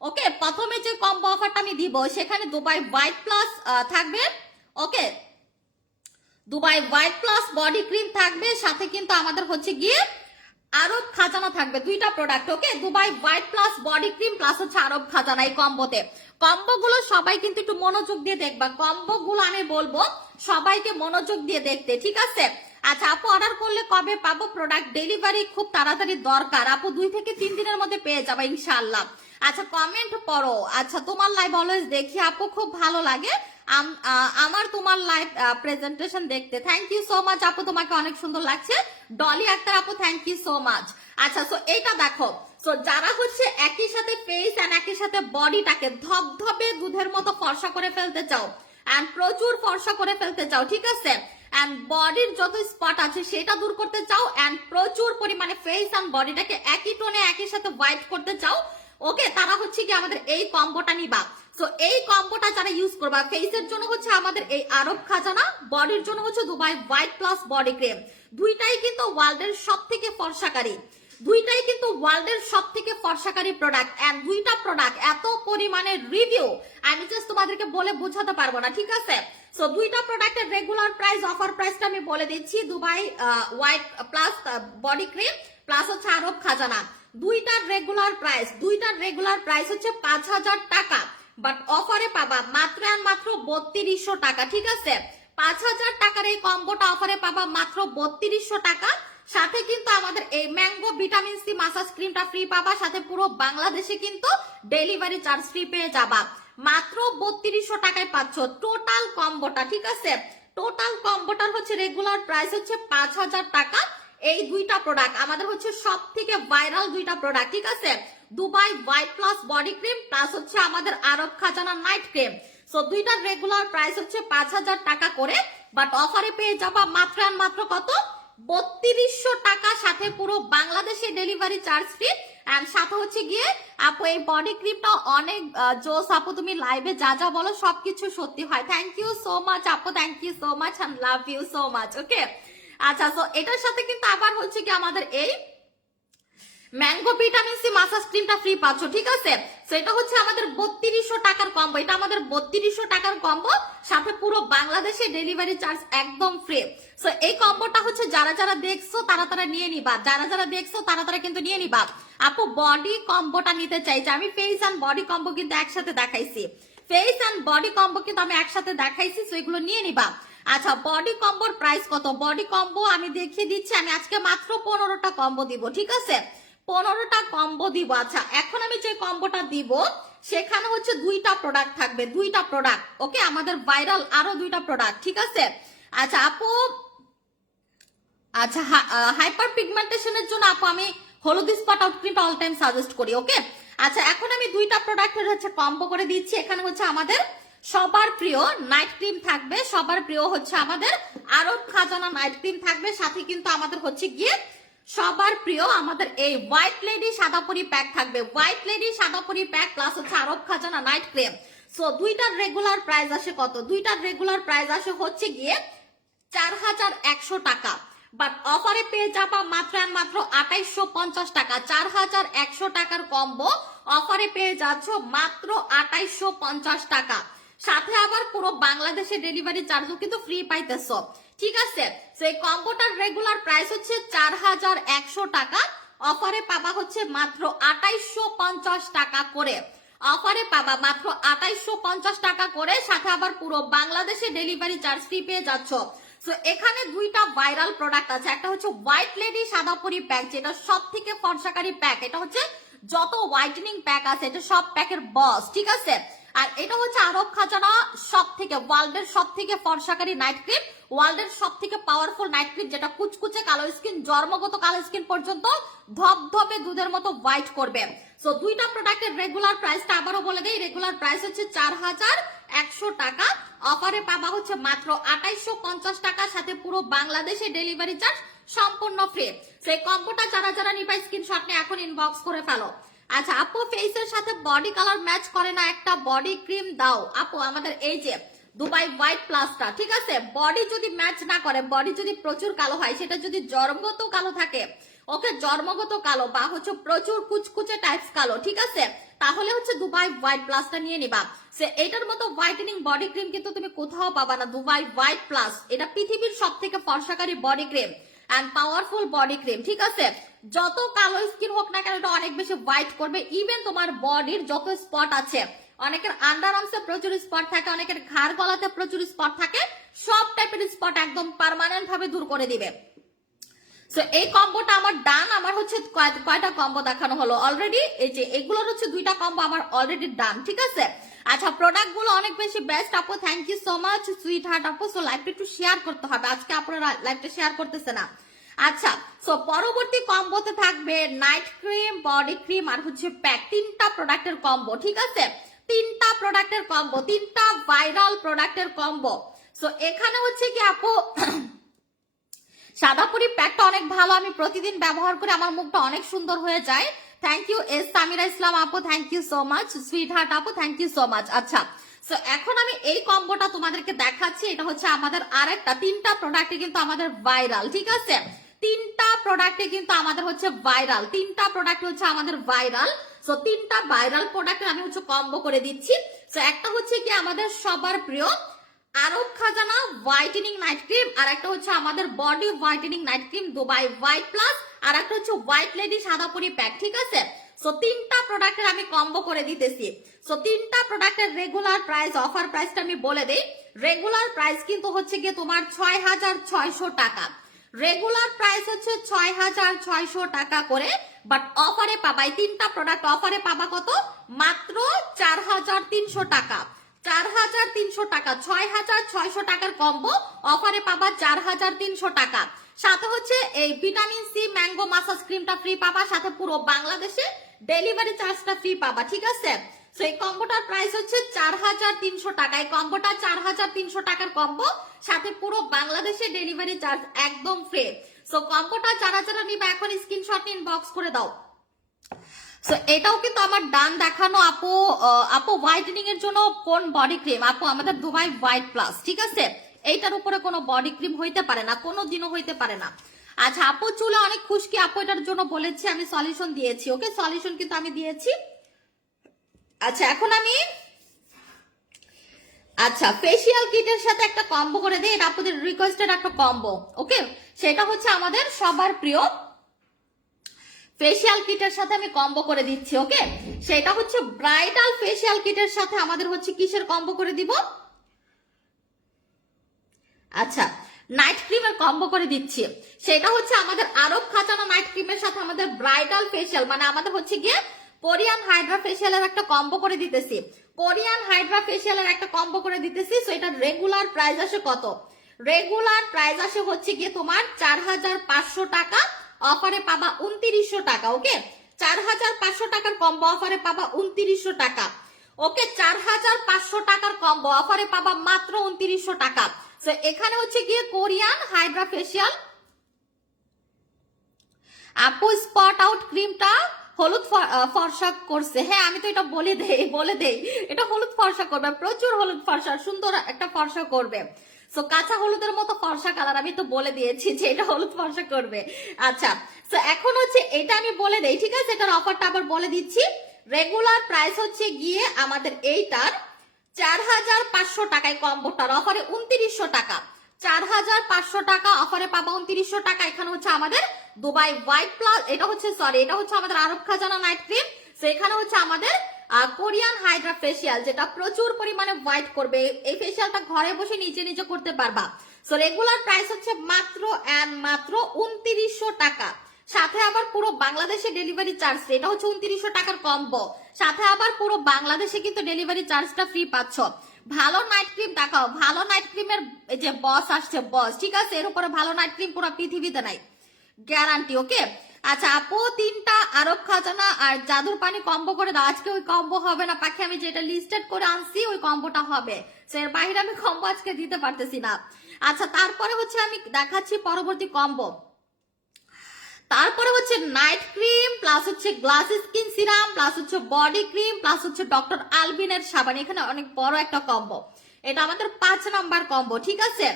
ওকে, প্রথমে যে কম্বো অফারটা আমি দিব সেখানে দুবাই হোয়াইট প্লাস থাকবে। Okay, Dubai white plus body cream থাকবে, সাথে কিন্তু আমাদের হচ্ছে গিয়ে আরব খাজানা থাকবে, দুইটা product. Okay, Dubai white plus body cream plus হচ্ছে আরব খাজানা এই কম্বোতে। কম্বো গুলো সবাই কিন্তু একটু মনোযোগ দিয়ে দেখবা, কম্বো গুলো আমি বলবো সবাইকে মনোযোগ দিয়ে দেখতে, ঠিক আছে। আচ্ছা আপু, অর্ডার করলে কবে পাবো প্রোডাক্ট? ডেলিভারি খুব তাড়াতাড়ি দরকার আপু, 2 থেকে 3 দিনের মধ্যে পেয়ে যাবে ইনশাআল্লাহ। আচ্ছা, কমেন্ট পড়ো। আচ্ছা, তোমার লাইভ অলওয়েজ দেখি আপু, খুব ভালো লাগে আমার তোমার লাইভ প্রেজেন্টেশন দেখতে, থ্যাংক ইউ সো মাচ আপু, তোমাকে অনেক সুন্দর লাগছে। ডলি আক্তার আপু, থ্যাংক ইউ সো মাচ। আচ্ছা, সো এইটা দেখো, সো যারা হচ্ছে একই সাথে ফেস এন্ড একই সাথে বডিটাকে ধবধবে দুধের মতো ফর্সা করে ফেলতে চাও এন্ড প্রচুর ফর্সা করে ফেলতে চাও, ঠিক আছে, এন্ড বডির যত স্পট আছে সেটা দূর করতে চাও এন্ড প্রচুর পরিমাণে ফেস এন্ড বডিটাকে একই টোনে একই সাথে হোয়াইট করতে চাও, ওকে, তারা হচ্ছে কি আমাদের এই কম্বোটা নিবা। সো এই কম্বোটা যারা ইউজ করবা, ফেসের জন্য হচ্ছে আমাদের এই আরব খাজানা, বডির জন্য হচ্ছে Dubai white plus body cream. দুইটাই কিন্তু ওয়ার্ল্ডের সব থেকে ফর্সাকারী, দুইটাই কিন্তু ওয়ার্ল্ডের সব থেকে ফর্সাকারী প্রোডাক্ট এন্ড দুইটা প্রোডাক্ট এত পরিমাণে রিভিউ আমি জাস্ট তোমাদেরকে বলে বোঝাতে পারবো না, ঠিক আছে। সো দুইটা প্রোডাক্টের রেগুলার প্রাইস, অফার প্রাইসটা আমি বলে দিচ্ছি। Dubai white plus body cream plus হচ্ছে আরব খাজানা, দুইটার রেগুলার প্রাইস হচ্ছে 5,000 টাকা, বাট অফারে পাবা মাত্র আর মাত্র 3200 টাকা, ঠিক আছে। 5,000 টাকার এই কম্বোটা অফারে পাবা মাত্র 3200 টাকা, সাথে কিন্তু আমাদের এই ম্যাঙ্গো ভিটামিন সি মাসাজ ক্রিমটা ফ্রি পাবা, সাথে পুরো বাংলাদেশে কিন্তু ডেলিভারি চার্জ ফ্রি পেয়ে যাবা। মাত্র 3200 টাকায় পাচ্ছ টোটাল কম্বোটা, ঠিক আছে। টোটাল কম্বোটার হচ্ছে রেগুলার প্রাইস হচ্ছে 5,000 টাকা। এই দুইটা প্রোডাক্ট আমাদের হচ্ছে সব থেকে ভাইরাল দুইটা প্রোডাক্ট, ঠিক আছে। Dubai white plus body cream plus হচ্ছে আমাদের আরব খাজানা নাইট ক্রিম। সো দুইটার রেগুলার প্রাইস হচ্ছে 5,000 টাকা করে, বাট অফারে পেয়ে যাবা মাত্র আর মাত্র কত, 3200 টাকা, সাথে পুরো বাংলাদেশে ডেলিভারি চার্জ ফ্রি এন্ড সাথে হচ্ছে গিয়ে আপু এই বডি ক্রিমটা অনেক জোস আপু, তুমি লাইভে যা যা বলো সবকিছু সত্যি হয়, থ্যাংক ইউ সো মাচ আপু, thank you so much and love you so much. Okay, আচ্ছা, সো এটার সাথে কিন্তু আবার হচ্ছে কি আমাদের এই ম্যাঙ্গো ভিটামিন সি মাসাজ ক্রিমটা ফ্রি পাচ্ছ, ঠিক আছে। সো এটা হচ্ছে আমাদের 3200 টাকার কম্বো, এটা আমাদের 3200 টাকার কম্বো, সাথে পুরো বাংলাদেশে ডেলিভারি চার্জ একদম ফ্রি। সো এই কম্বোটা হচ্ছে যারা যারা দেখছো তারা তারা নিয়ে নিবা, যারা যারা দেখছো তারা তারা কিন্তু নিয়ে নিবা। আপু বডি কম্বোটা নিতে চাইছি আমি, ফেস এন্ড বডি কম্বো কিন্তু একসাথে দেখাইছি, ফেস এন্ড বডি কম্বো কিন্তু আমি একসাথে দেখাইছি, সো এগুলো নিয়ে নিবা। আচ্ছা, বডি কম্বোর প্রাইস কত, বডি কম্বো আমি দেখিয়ে দিচ্ছি, আমি আজকে মাত্র 15টা কম্বো দিব, ঠিক আছে, 15টা কম্বো দিব। আচ্ছা, এখন আমি যে কম্বোটা দিব সেখানে হচ্ছে দুইটা প্রোডাক্ট থাকবে, দুইটা প্রোডাক্ট, ওকে, আমাদের ভাইরাল আরো দুইটা প্রোডাক্ট, ঠিক আছে। আচ্ছা আপু, আচ্ছা হাইপার পিগমেন্টেশনের জন্য আপু আমি হলুদ স্পট আউট ক্রিমটা অল টাইম সাজেস্ট করি, ওকে। আচ্ছা, এখন আমি দুইটা প্রোডাক্টের হচ্ছে কম্বো করে দিচ্ছি। এখানে হচ্ছে আমাদের সবার প্রিয় নাইট ক্রিম থাকবে, সবার প্রিয় হচ্ছে আমাদের আরব খাজানা নাইট ক্রিম থাকবে, সাথে কিন্তু আমাদের হচ্ছে গিয়ে সবার প্রিয় আমাদের এই হোয়াইট লেডি সাদাপুরি প্যাক থাকবে, হোয়াইট লেডি সাদাপুরি প্যাক প্লাস হচ্ছে আরব খাজানা নাইট ক্রিম। সো দুইটার রেগুলার প্রাইস আসে কত, দুইটার রেগুলার প্রাইস আসে হচ্ছে গিয়ে 4100 টাকা, বাট অফারে পেয়ে যাবা মাত্র আর মাত্র 2850 টাকা। 4100 টাকার কম্বো অফারে পেয়ে যাচ্ছ মাত্র 2850 টাকা, সাথে আবার পুরো বাংলাদেশে ডেলিভারি চার্জও কিন্তু ফ্রি পাইতেছ, ঠিক আছে। সেই কম্বোটার রেগুলার প্রাইস হচ্ছে 4100 টাকা, অফারে পাবা হচ্ছে মাত্র 2850 টাকা করে, অফারে পাবা মাত্র 2850 টাকা করে, সাথে আবার পুরো বাংলাদেশে ডেলিভারি চার্জ ফ্রি পেয়ে যাচ্ছ। সো এখানে দুইটা ভাইরাল প্রোডাক্ট আছে, একটা হচ্ছে হোয়াইট লেডি সাদাপুরি প্যাক, যেটা সব থেকে ফর্সাকারী প্যাক, এটা হচ্ছে যত হোয়াইটেনিং প্যাক আছে এটা সব প্যাকের বস, ঠিক আছে। আর এটা হচ্ছে আরব খাজানা সব থেকে ওয়ার্ল্ডের সব থেকে ফর্সাকারী নাইট ক্রিম, ওয়ার্ল্ডের সব থেকে পাওয়ারফুল নাইট ক্রিম, যেটা কুচকুচে কালো স্কিন, জন্মগত কালো স্কিন পর্যন্ত ধবধবে দুধের মতো হোয়াইট করবে। সো দুইটা প্রোডাক্টের রেগুলার প্রাইসটা আবারও বলে দেই, রেগুলার প্রাইস হচ্ছে 4100 টাকা, অফারে পাবা হচ্ছে মাত্র 2850 টাকা, সাথে পুরো বাংলাদেশে ডেলিভারি চার্জ সম্পূর্ণ ফ্রি। সেই কম্বোটা যারা যারা নিবা স্ক্রিনশট নিয়ে এখন ইনবক্স করে ফেলো। আচ্ছা আপু ফেসের সাথে বডি কালার ম্যাচ করে না, একটা বডি ক্রিম দাও আপু। আমাদের এই যে দুবাই হোয়াইট প্লাসটা, ঠিক আছে, বডি যদি ম্যাচ না করে, বডি যদি প্রচুর কালো হয়, সেটা যদি জন্মগত কালো থাকে, ওকে জন্মগত কালো বা হচ্ছে প্রচুর কুচকুচে টাইপস কালো, ঠিক আছে, তাহলে হচ্ছে দুবাই হোয়াইট প্লাসটা নিয়ে নিবা। সে এটার মতো হোয়াইটেনিং বডি ক্রিম কিন্তু তুমি কোথাও পাবা না। দুবাই হোয়াইট প্লাস এটা পৃথিবীর সবথেকে ফর্সাকারী body cream and powerful body cream, ঠিক আছে। যত কালো স্কিন হোক না কেন এটা অনেক বেশি হোয়াইট করবে। ইভেন তোমার বডির যত স্পট আছে, অনেকের আন্ডার আর্মসে প্রচুর স্পট থাকে, অনেকের ঘাড় গলাতে প্রচুর স্পট থাকে, সব টাইপের স্পট একদম পার্মানেন্ট ভাবে দূর করে দিবে। সো এই কম্বোটা আমার ডান। আমার হচ্ছে কয়টা কম্বো দেখানো হলো অলরেডি, এই যে এগুলোর হচ্ছে 2টা কম্বো আমার অলরেডি ডান, ঠিক আছে। আচ্ছা প্রোডাক্ট গুলো অনেক বেশি বেস্ট আপু, thank you so much sweetheart আপু। সো লাইভটা একটু শেয়ার করতে হবে, আজকে আপনারা লাইভটা শেয়ার করতেছে না। আচ্ছা সো পরবর্তী কম্বোতে থাকবে নাইট ক্রিম, বডি ক্রিম আর হচ্ছে প্যাক, 3টা প্রোডাক্টের কম্বো, ঠিক আছে, 3টা প্রোডাক্টের কম্বো, 3টা ভাইরাল প্রোডাক্টের কম্বো। সো এখানে হচ্ছে কি আপু সাদাপুরি প্যাকটা অনেক ভালো, আমি প্রতিদিন ব্যবহার করে আমার মুখটা অনেক সুন্দর হয়ে যায়। Thank you S Samira Islam আপু, thank you so much sweetheart আপু, থ্যাংক ইউ সো মাচ। আচ্ছা সো এখন আমি এই কম্বোটা তোমাদেরকে দেখাচ্ছি। এটা হচ্ছে আমাদের আরেকটা 3টা প্রোডাক্টে কিন্তু আমাদের ভাইরাল, ঠিক আছে, 3টা প্রোডাক্টে কিন্তু আমাদের হচ্ছে ভাইরাল, 3টা প্রোডাক্ট হচ্ছে আমাদের ভাইরাল। সো 3টা ভাইরাল প্রোডাক্টের আমি হচ্ছে কম্বো করে দিচ্ছি। সো একটা হচ্ছে কি আমাদের সবার প্রিয় আরব খাজানা হোয়াইটেনিং নাইট ক্রিম, আর একটা হচ্ছে আমাদের body whitening night cream Dubai white plus, আর একটা হচ্ছে হোয়াইট লেডি সাদাপুরি প্যাক, ঠিক আছে। সো 3টা প্রোডাক্টের আমি কম্বো করে দিতেছি। সো 3টা প্রোডাক্টের রেগুলার প্রাইস, অফার প্রাইসটা আমি বলে দেই। রেগুলার প্রাইস কিন্তু হচ্ছে গিয়ে তোমার 6600 টাকা, রেগুলার প্রাইস হচ্ছে 6600 টাকা করে, বাট অফারে পাবা এই 3টা প্রোডাক্ট অফারে পাবা কত, মাত্র 4300 টাকা, 4300 টাকা, 6600 টাকার কম্বো অফারে পাবা 4300 টাকা। সাথে হচ্ছে এই ভিটামিন সি ম্যাঙ্গো মাসাজ ক্রিমটা ফ্রি পাবা, সাথে পুরো বাংলাদেশে ডেলিভারি চার্জটা ফ্রি পাবা, ঠিক আছে। সো এই কম্বোটার প্রাইস হচ্ছে 4300 টাকা, এই কম্বোটা 4300 টাকার কম্বো, সাথে পুরো বাংলাদেশে ডেলিভারি চার্জ একদম ফ্রি। সো কম্বোটা যারা যারা নিবে এখন স্ক্রিনশট ইনবক্স করে দাও। সো এটাও কিন্তু আমার ডান দেখানো আপু। আপু হোয়াইটেনিং এর জন্য কোন বডি ক্রিম আপু? আমাদের দুবাই হোয়াইট প্লাস, ঠিক আছে, এইটার উপরে কোনো বডি ক্রিম হইতে পারে না, কোনো দিনও হইতে পারে না। আচ্ছা আপু চুলে অনেক খুশকি আপু, এটার জন্য বলেছি আমি সলিউশন দিয়েছি, ওকে সলিউশন কিন্তু আমি দিয়েছি। আচ্ছা এখন আমি আচ্ছা ফেসিয়াল কিটের সাথে একটা কম্বো করে দিই, এটা আপনাদের রিকোয়েস্টেড একটা কম্বো, ওকে। সেটা হচ্ছে আমাদের সবার প্রিয় ফেসিয়াল কিটের সাথে আমি কম্বো করে দিচ্ছি, ওকে। সেটা হচ্ছে ব্রাইডাল ফেসিয়াল কিটের সাথে আমাদের হচ্ছে কিসের কম্বো করে দিব, আচ্ছা নাইট ক্রিমের কম্বো করে দিচ্ছি। সেটা হচ্ছে আমাদের আরব খাজানা নাইট ক্রিমের সাথে আমাদের ব্রাইডাল ফেসিয়াল, মানে আমাদের হচ্ছে গিয়ে কোরিয়ান হাইড্রা ফেসিয়ালের একটা কম্বো করে দিতেছি, কোরিয়ান হাইড্রা ফেসিয়ালের একটা কম্বো করে দিতেছি। সো এটা রেগুলার প্রাইস আসে কত, রেগুলার প্রাইস আসে হচ্ছে গিয়ে তোমার 4500 টাকা, অফারে পাবা 2900 টাকা, ওকে। 4500 টাকার কম্বো অফারে পাবা 2900 টাকা, ওকে। 4500 টাকার কম্বো অফারে পাবা মাত্র 2900 টাকা। সো এখানে হচ্ছে গিয়ে কোরিয়ান হাইড্রা ফেসিয়াল আপু স্পট আউট ক্রিমটা হলুদ ফর্সা করছে, হ্যাঁ আমি তো এটা বলে দেই এটা হলুদ ফর্সা করবে, প্রচুর হলুদ ফর্সা, সুন্দর একটা ফর্সা করবে। সো কাঁচা হলুদের মতো ফর্সা কালার, আমি তো বলে দিয়েছি যে এটা হলুদ ফর্সা করবে। আচ্ছা সো এখন হচ্ছে এটা আমি বলে দেই, ঠিক আছে, এটার অফারটা আবার বলে দিচ্ছি। রেগুলার প্রাইস হচ্ছে গিয়ে আমাদের এইটার 4500 টাকায়, কম্বোটার অফারে 2900 টাকা, 4500 টাকা অফারে পাবা 2900 টাকা। এখানে হচ্ছে আমাদের দুবাই হোয়াইট প্লাস, এটা হচ্ছে সরি এটা হচ্ছে আমাদের আরব খাজানা নাইট ক্রিম, সেখানে হচ্ছে আমাদের কোরিয়ান হাইড্রা ফেসিয়াল, যেটা প্রচুর পরিমাণে হোয়াইট করবে। এই ফেসিয়ালটা ঘরে বসে নিজে নিজে করতে পারবা। সো রেগুলার প্রাইস হচ্ছে মাত্র এন্ড মাত্র 2900 টাকা, সাথে আবার পুরো বাংলাদেশে ডেলিভারি চার্জ, এটা হচ্ছে 2900 টাকার কম্বো, সাথে আবার পুরো বাংলাদেশে কিন্তু ডেলিভারি চার্জটা ফ্রি পাচ্ছ। ভালো নাইট ক্রিম দেখাও, ভালো নাইট ক্রিমের এই যে বস আসছে বস, ঠিক আছে, এর উপরে ভালো নাইট ক্রিম পুরো পৃথিবীতে নাই, গ্যারান্টি, ওকে। আচ্ছা আপু 3টা আরব খাজানা আর জাদুর পানি কম্বো করে দাও। আজকে ওই কম্বো হবে না পাখি, আমি যেটা লিস্টেড করে আনছি ওই কম্বোটা হবে, এর বাইরে আমি কম্বো আজকে দিতে পারতেছি না। আচ্ছা তারপরে হচ্ছে আমি দেখাচ্ছি পরবর্তী কম্বো। তারপরে হচ্ছে নাইট ক্রিম প্লাস হচ্ছে গ্লাস স্কিন সিরাম প্লাস হচ্ছে বডি ক্রিম প্লাস হচ্ছে ডক্টর আলবিনের সাবান। এখানে অনেক বড় একটা কম্বো, এটা আমাদের 5 নাম্বার কম্বো, ঠিক আছে।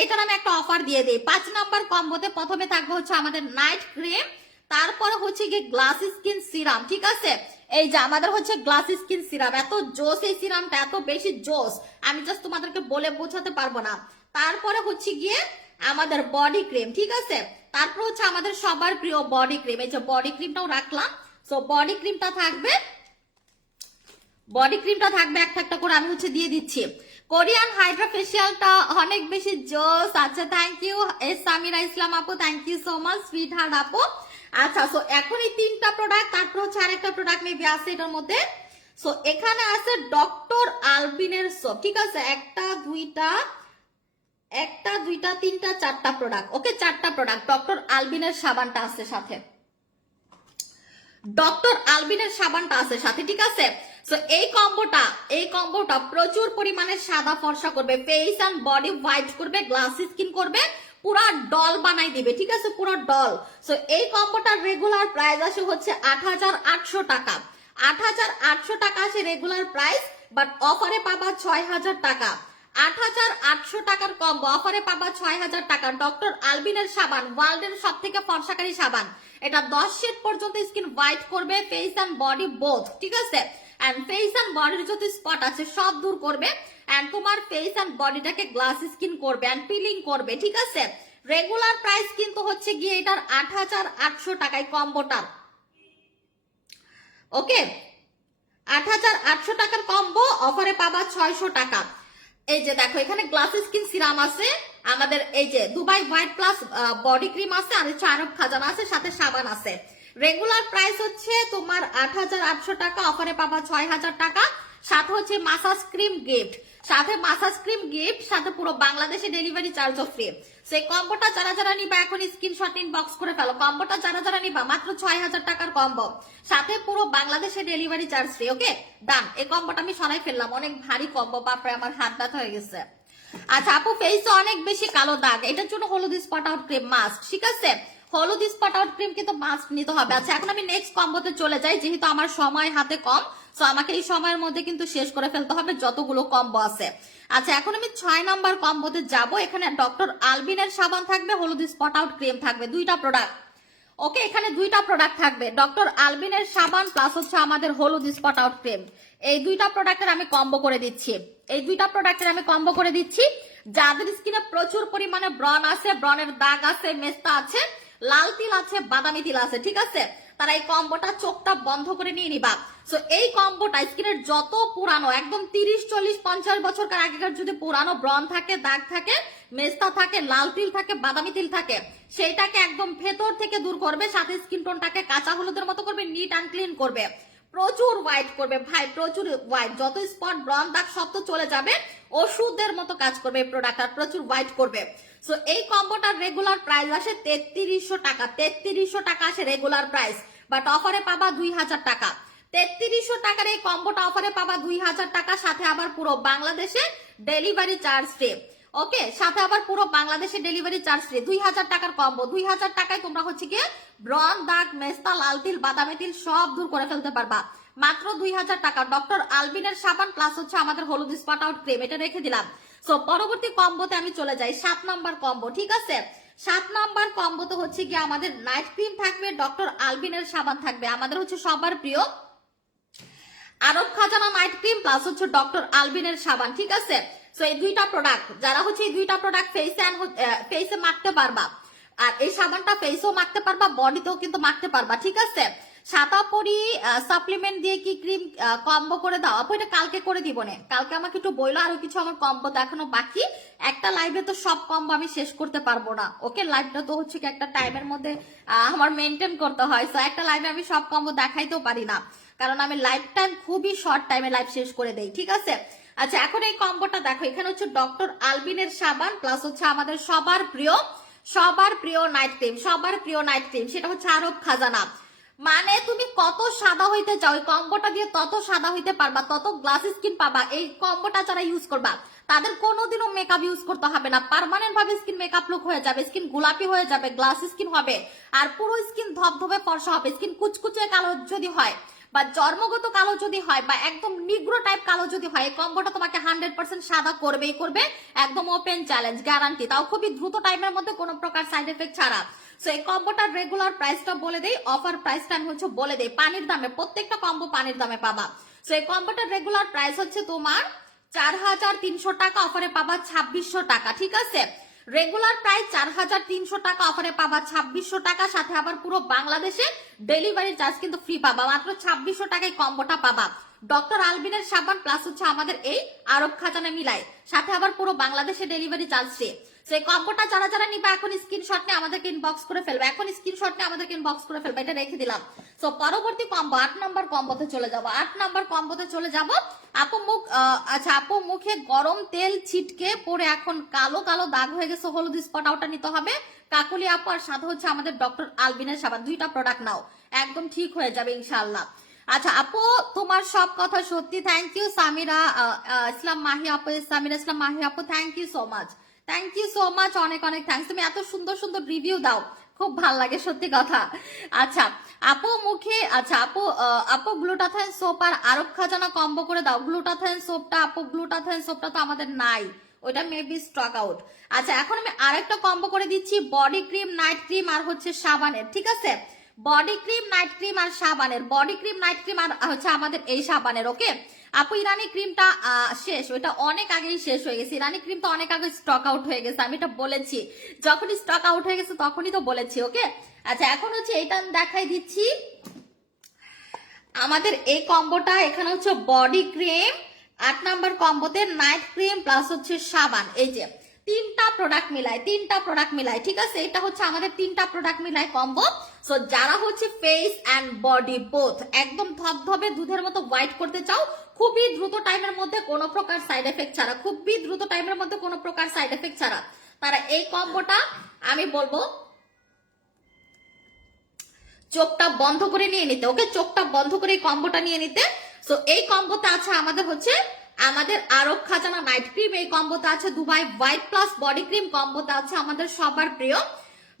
এইটার আমি একটা অফার দিয়ে দিই। 5 নাম্বার কম্বোতে প্রথমে থাকবে হচ্ছে আমাদের নাইট ক্রিম, তারপরে হচ্ছে গিয়ে গ্লাস স্কিন সিরাম, ঠিক আছে। এই যে আমাদের হচ্ছে গ্লাস স্কিন সিরাম, এত জোস এই সিরামটা, এত বেশি জোস, আমি জাস্ট তোমাদেরকে বলে বোঝাতে পারবো না। তারপরে হচ্ছে গিয়ে আমাদের বডি ক্রিম, ঠিক আছে। তারপর হচ্ছে আমাদের সবার প্রিয় বডি ক্রিম, এই যে বডি ক্রিমটাও রাখলাম। সো বডি ক্রিমটা থাকবে, একটা একটা করে আমি হচ্ছে দিয়ে দিচ্ছি। কোরিয়ান হাইড্রা ফেশিয়ালটা অনেক বেশি জোস। আচ্ছা thank you S Samira Islam আপু, thank you so much sweetheart আপু। আচ্ছা সো এখন এই 3টা প্রোডাক্ট, তারপর হচ্ছে আরেকটা প্রোডাক্ট মেবি আছে এটার মধ্যে। সো এখানে আছে ডক্টর আলবিনের সোপ, ঠিক আছে। একটা দুইটা 3টা 4টা প্রোডাক্ট, ওকে 4টা প্রোডাক্ট। ডক্টর আলবিনের সাবানটা আছে সাথে, ঠিক আছে। সো এই কম্বোটা প্রচুর পরিমাণে সাদা ফর্সা করবে, ফেস এন্ড বডি হোয়াইট করবে, গ্লাস স্কিন করবে, পুরা ডল বানাই দিবে, ঠিক আছে, পুরো ডল। সো এই কম্বোটার রেগুলার প্রাইস আসে হচ্ছে 8800 টাকা। 8800 টাকা আসে রেগুলার প্রাইস, বাট অফারে পাবা 6000 টাকা। 8800 টাকার কম্বো, অফারে পাবা 6000 টাকা। ডক্টর আলবিনের সাবান ওয়ার্ল্ডের সব থেকে ফর্সাকারী সাবান, এটা 10 শেড পর্যন্ত স্কিন হোয়াইট করবে, ফেস এন্ড বডি বোথ, ঠিক আছে। এন্ড ফেস এন্ড বডির যত স্পট আছে সব দূর করবে, এন্ড তোমার ফেস এন্ড বডিটাকে গ্লাস স্কিন করবে এন্ড পিলিং করবে, ঠিক আছে। রেগুলার প্রাইস কিন্তু হচ্ছে গিয়ে এটার 8800 টাকায় কম্বোটার, ওকে। 8800 টাকার কম্বো, অফারে পাবা 600 টাকা। এই যে দেখো এখানে গ্লাস স্কিন সিরাম আছে আমাদের, এই যে Dubai white plus body cream আছে, আর হচ্ছে আরব খাজানা আছে, সাথে সাবান আছে। রেগুলার প্রাইস হচ্ছে তোমার 8800 টাকা, অফারে পাবা 6000 টাকা। সাথে হচ্ছে মাসাজ ক্রিম গিফট, সাথে পুরো বাংলাদেশে ডেলিভারি চার্জও ফ্রি। সেই কম্বোটা যারা নিবা এখন স্ক্রিনশট ইনবক্স করে ফেলো। কম্বোটা যারা নিবা মাত্র 6000 টাকার কম্বো, সাথে পুরো বাংলাদেশে ডেলিভারি চার্জ ফ্রি, ওকে ডান। এই কম্বোটা আমি সরাই ফেললাম, অনেক ভারী কম্বো, বাপরে আমার হাত ব্যথা হয়ে গেছে। আচ্ছা আপু ফেসে অনেক বেশি কালো দাগ, এটার জন্য হলুদ স্পট আউট ক্রিম মাস্ট, ঠিক আছে। হলুদ স্পট আউট ক্রিম কিন্তু মাস্ট নিতে হবে। আচ্ছা এখন আমি নেক্সট কম্বোতে চলে যাই, যেহেতু আমার সময় হাতে কম, সো আমাকে এই সময়ের মধ্যে কিন্তু শেষ করে ফেলতে হবে যতগুলো কম্বো আছে। আচ্ছা এখন আমি 6 নাম্বার কম্বোতে যাব। এখানে ডক্টর আলবিনের সাবান থাকবে, হলুদ স্পট আউট ক্রিম থাকবে, 2টা প্রোডাক্ট, ওকে। এখানে 2টা প্রোডাক্ট থাকবে, ডক্টর আলবিনের সাবান প্লাস হচ্ছে আমাদের হলুদ স্পট আউট ক্রিম। এই 2টা প্রোডাক্টের আমি কম্বো করে দিচ্ছি। যাদের স্কিনে প্রচুর পরিমাণে ব্রণ আছে, ব্রণের দাগ আছে, মেস্তা আছে, লাল তিল আছে, বাদামি তিল আছে, ঠিক আছে, তারা এই কম্বোটা চোখটা বন্ধ করে নিয়ে নিবা। সো এই কম্বোটা স্কিনের যত পুরানো একদম 30 40 50 বছরকার আগেকার যদি পুরানো ব্রণ থাকে, দাগ থাকে, মেস্তা থাকে, লাল তিল থাকে, বাদামি তিল থাকে, সেইটাকে একদম ভেতর থেকে দূর করবে, সাথে স্কিন টোনটাকে কাঁচা হলুদের মতো করবে, নিট অ্যান্ড ক্লিন করবে, প্রচুর হোয়াইট করবে ভাই, প্রচুর হোয়াইট, যত স্পট ব্রণ দাগ সব তো চলে যাবে, ওষুধের মতো কাজ করবে এই প্রোডাক্ট, আর প্রচুর হোয়াইট করবে। সো এই কম্বোটার রেগুলার প্রাইস আসে 3300 টাকা, 3300 টাকা আসে রেগুলার প্রাইস, বাট অফারে পাবা 2000 টাকা। 3300 টাকার এই কম্বোটা অফারে পাবা 2000 টাকা, সাথে আবার পুরো বাংলাদেশে ডেলিভারি চার্জ ফ্রি, ওকে, সাথে আবার পুরো বাংলাদেশে ডেলিভারি চার্জ ফ্রি। 2000 টাকার কম্বো, 2000 টাকায় তোমরা হচ্ছে গিয়ে ব্রণ দাগ, মেস্তা, লাল তিল, বাদামি তিল সব দূর করে ফেলতে পারবা, মাত্র 2000 টাকা। ডক্টর আলবিনের সাবান প্লাস হচ্ছে আমাদের হলুদ স্পট আউট ক্রিম, এটা রেখে দিলাম। সো পরবর্তী কম্বোতে আমি চলে যাই, 7 নাম্বার কম্বো, ঠিক আছে। 7 নাম্বার কম্বোতে হচ্ছে গিয়ে আমাদের নাইট ক্রিম থাকবে, ডক্টর আলবিনের সাবান থাকবে, আমাদের হচ্ছে সবার প্রিয় আরব খাজানা নাইট ক্রিম প্লাস হচ্ছে ডক্টর আলবিনের সাবান, ঠিক আছে। সো এই 2টা প্রোডাক্ট যারা হচ্ছে এই 2টা প্রোডাক্ট ফেসে মাখতে পারবা, আর এই সাবানটা ফেসেও মাখতে পারবা, বডিতেও কিন্তু মাখতে পারবা, ঠিক আছে। সাতাপরি সাপ্লিমেন্ট দিয়ে কি ক্রিম কম্বো করে দাও আপু, এটা কালকে করে দিব না, কালকে আমাকে একটু বইলো, আরো কিছু আমার কম্বো দেখানো বাকি, একটা লাইভে তো সব কম্বো আমি শেষ করতে পারবো না, ওকে। লাইভটা তো হচ্ছে কি একটা টাইমের মধ্যে আমার মেনটেন করতে হয়, সো একটা লাইভে আমি সব কম্বো দেখাইতেও পারি না, কারণ আমি লাইভ টাইম খুবই শর্ট টাইমে লাইভ শেষ করে দেই, ঠিক আছে। আচ্ছা এখন এই কম্বোটা দেখো, এখানে হচ্ছে ডক্টর আলবিনের সাবান প্লাস হচ্ছে আমাদের সবার প্রিয় নাইট ক্রিম, সেটা হচ্ছে আরব খাজানা। মানে তুমি কত সাদা হইতে চাও এই কম্বোটা দিয়ে তত সাদা হইতে পারবা, তত গ্লাস স্কিন পাবা। এই কম্বোটা যারা ইউজ করবা তাদের কোনোদিনও মেকআপ ইউজ করতে হবে না, পার্মানেন্ট ভাবে স্কিন মেকআপ লুক হয়ে যাবে, স্কিন গোলাপি হয়ে যাবে, গ্লাস স্কিন হবে, আর পুরো স্কিন ধবধবে ফর্সা হবে। স্কিন কুচকুচে কালো যদি হয় বা জন্মগত কালো যদি হয় বা একদম নিগ্রো টাইপ কালো যদি হয়, এই কম্বোটা তোমাকে 100% সাদা করবেই করবে, একদম ওপেন চ্যালেঞ্জ গ্যারান্টি, তাও খুবই দ্রুত টাইমের মধ্যে কোনো প্রকার সাইড এফেক্ট ছাড়া। সো এই কম্বোটার রেগুলার প্রাইসটা বলে দেই, অফার প্রাইসটা আমি হচ্ছে বলে দেই, পানির দামে, প্রত্যেকটা কম্বো পানির দামে পাবা। সো এই কম্বোটার রেগুলার প্রাইস হচ্ছে তোমার 4300 টাকা, অফারে পাবা 2600 টাকা, ঠিক আছে? রেগুলার প্রাইস 4300 টাকা, অফারে পাবা 2600 টাকা, সাথে আবার পুরো বাংলাদেশে ডেলিভারি চার্জ কিন্তু ফ্রি পাবা, মাত্র 2600 টাকায় কম্বোটা পাবা। ডক্টর আলবিনের সাবান প্লাস হচ্ছে আমাদের এই আরব খাজানা মিলাই, সাথে আবার পুরো বাংলাদেশে ডেলিভারি চার্জ ফ্রি। সেই কম্বোটা যারা যারা নিবা এখন স্ক্রিনশট নিয়ে আমাদেরকে ইনবক্স করে ফেলবে, এখন স্ক্রিনশট নিয়ে আমাদেরকে ইনবক্স করে ফেলবে, এটা রেখে দিলাম। সো পরবর্তী কম্বো 8 নাম্বার কম্বোতে চলে যাব, 8 নাম্বার কম্বোতে চলে যাব। আপু মুখ আচ্ছা আপু মুখে গরম তেল ছিটকে পরে এখন কালো কালো দাগ হয়ে গেছে, হলুদ স্পট, ওটা নিতে হবে কাকুলি আপু, আর সাথে হচ্ছে আমাদের ডক্টর আলবিনের সাবান, দুইটা প্রোডাক্ট নাও, একদম ঠিক হয়ে যাবে ইনশাআল্লাহ। আচ্ছা আপু তোমার সব কথা সত্যি, থ্যাংক ইউ সামিরা ইসলাম মাহি আপু, সামিরা ইসলাম মাহি আপু, thank you so much, thank you so much, অনেক অনেক থ্যাংকস, তুমি এত সুন্দর সুন্দর রিভিউ দাও, খুব ভাল লাগে সত্যি কথা। আচ্ছা আপু মুখে, আচ্ছা আপু আপু গ্লুটাথাইন সোপ আর আরব খাজানা কম্বো করে দাও। গ্লুটাথাইন সোপটা আপু, গ্লুটাথাইন সোপটা তো আমাদের নাই, ওইটা মেবি স্টক আউট। আচ্ছা এখন আমি আরেকটা কম্বো করে দিচ্ছি, বডি ক্রিম, নাইট ক্রিম আর হচ্ছে সাবানের, ঠিক আছে? বডি ক্রিম, নাইট ক্রিম আর সাবানের, বডি ক্রিম, নাইট ক্রিম আর হচ্ছে আমাদের এই সাবানের, ওকে? আপু ইরানি ক্রিমটা শেষ, ওইটা অনেক আগেই শেষ হয়ে গেছে, ইরানি ক্রিমটা অনেক আগে স্টক আউট হয়ে গেছে, আমি এটা বলেছি, যখনই স্টক আউট হয়ে গেছে তখনই তো বলেছি, ওকে? আচ্ছা এখন হচ্ছে এইটা আমি দেখাই দিচ্ছি, আমাদের এই কম্বোটা এখানে হচ্ছে বডি ক্রিম, 8 নাম্বার কম্বোতে নাইট ক্রিম প্লাস হচ্ছে সাবান, এই যে তিনটা প্রোডাক্ট মিলাই, ঠিক আছে? এটা হচ্ছে আমাদের তিনটা প্রোডাক্ট মিলাই কম্বো। সো যারা হচ্ছে ফেস এন্ড বডি বোথ একদম ধবধবে দুধের মতো হোয়াইট করতে চাও, খুবই দ্রুত টাইমের মধ্যে কোনো প্রকার সাইড এফেক্ট ছাড়া, খুবই দ্রুত টাইমের মধ্যে কোনো প্রকার সাইড এফেক্ট ছাড়া, তারা এই কম্বোটা আমি বলবো চোখটা বন্ধ করে নিয়ে নিতে, ওকে? চোখটা বন্ধ করে এই কম্বোটা নিয়ে নিতে। সো এই কম্বোতে আছে আমাদের হচ্ছে আমাদের আরব খাজানা নাইট ক্রিম, এই কম্বোতে আছে Dubai white plus body cream, কম্বোতে আছে আমাদের সবার প্রিয়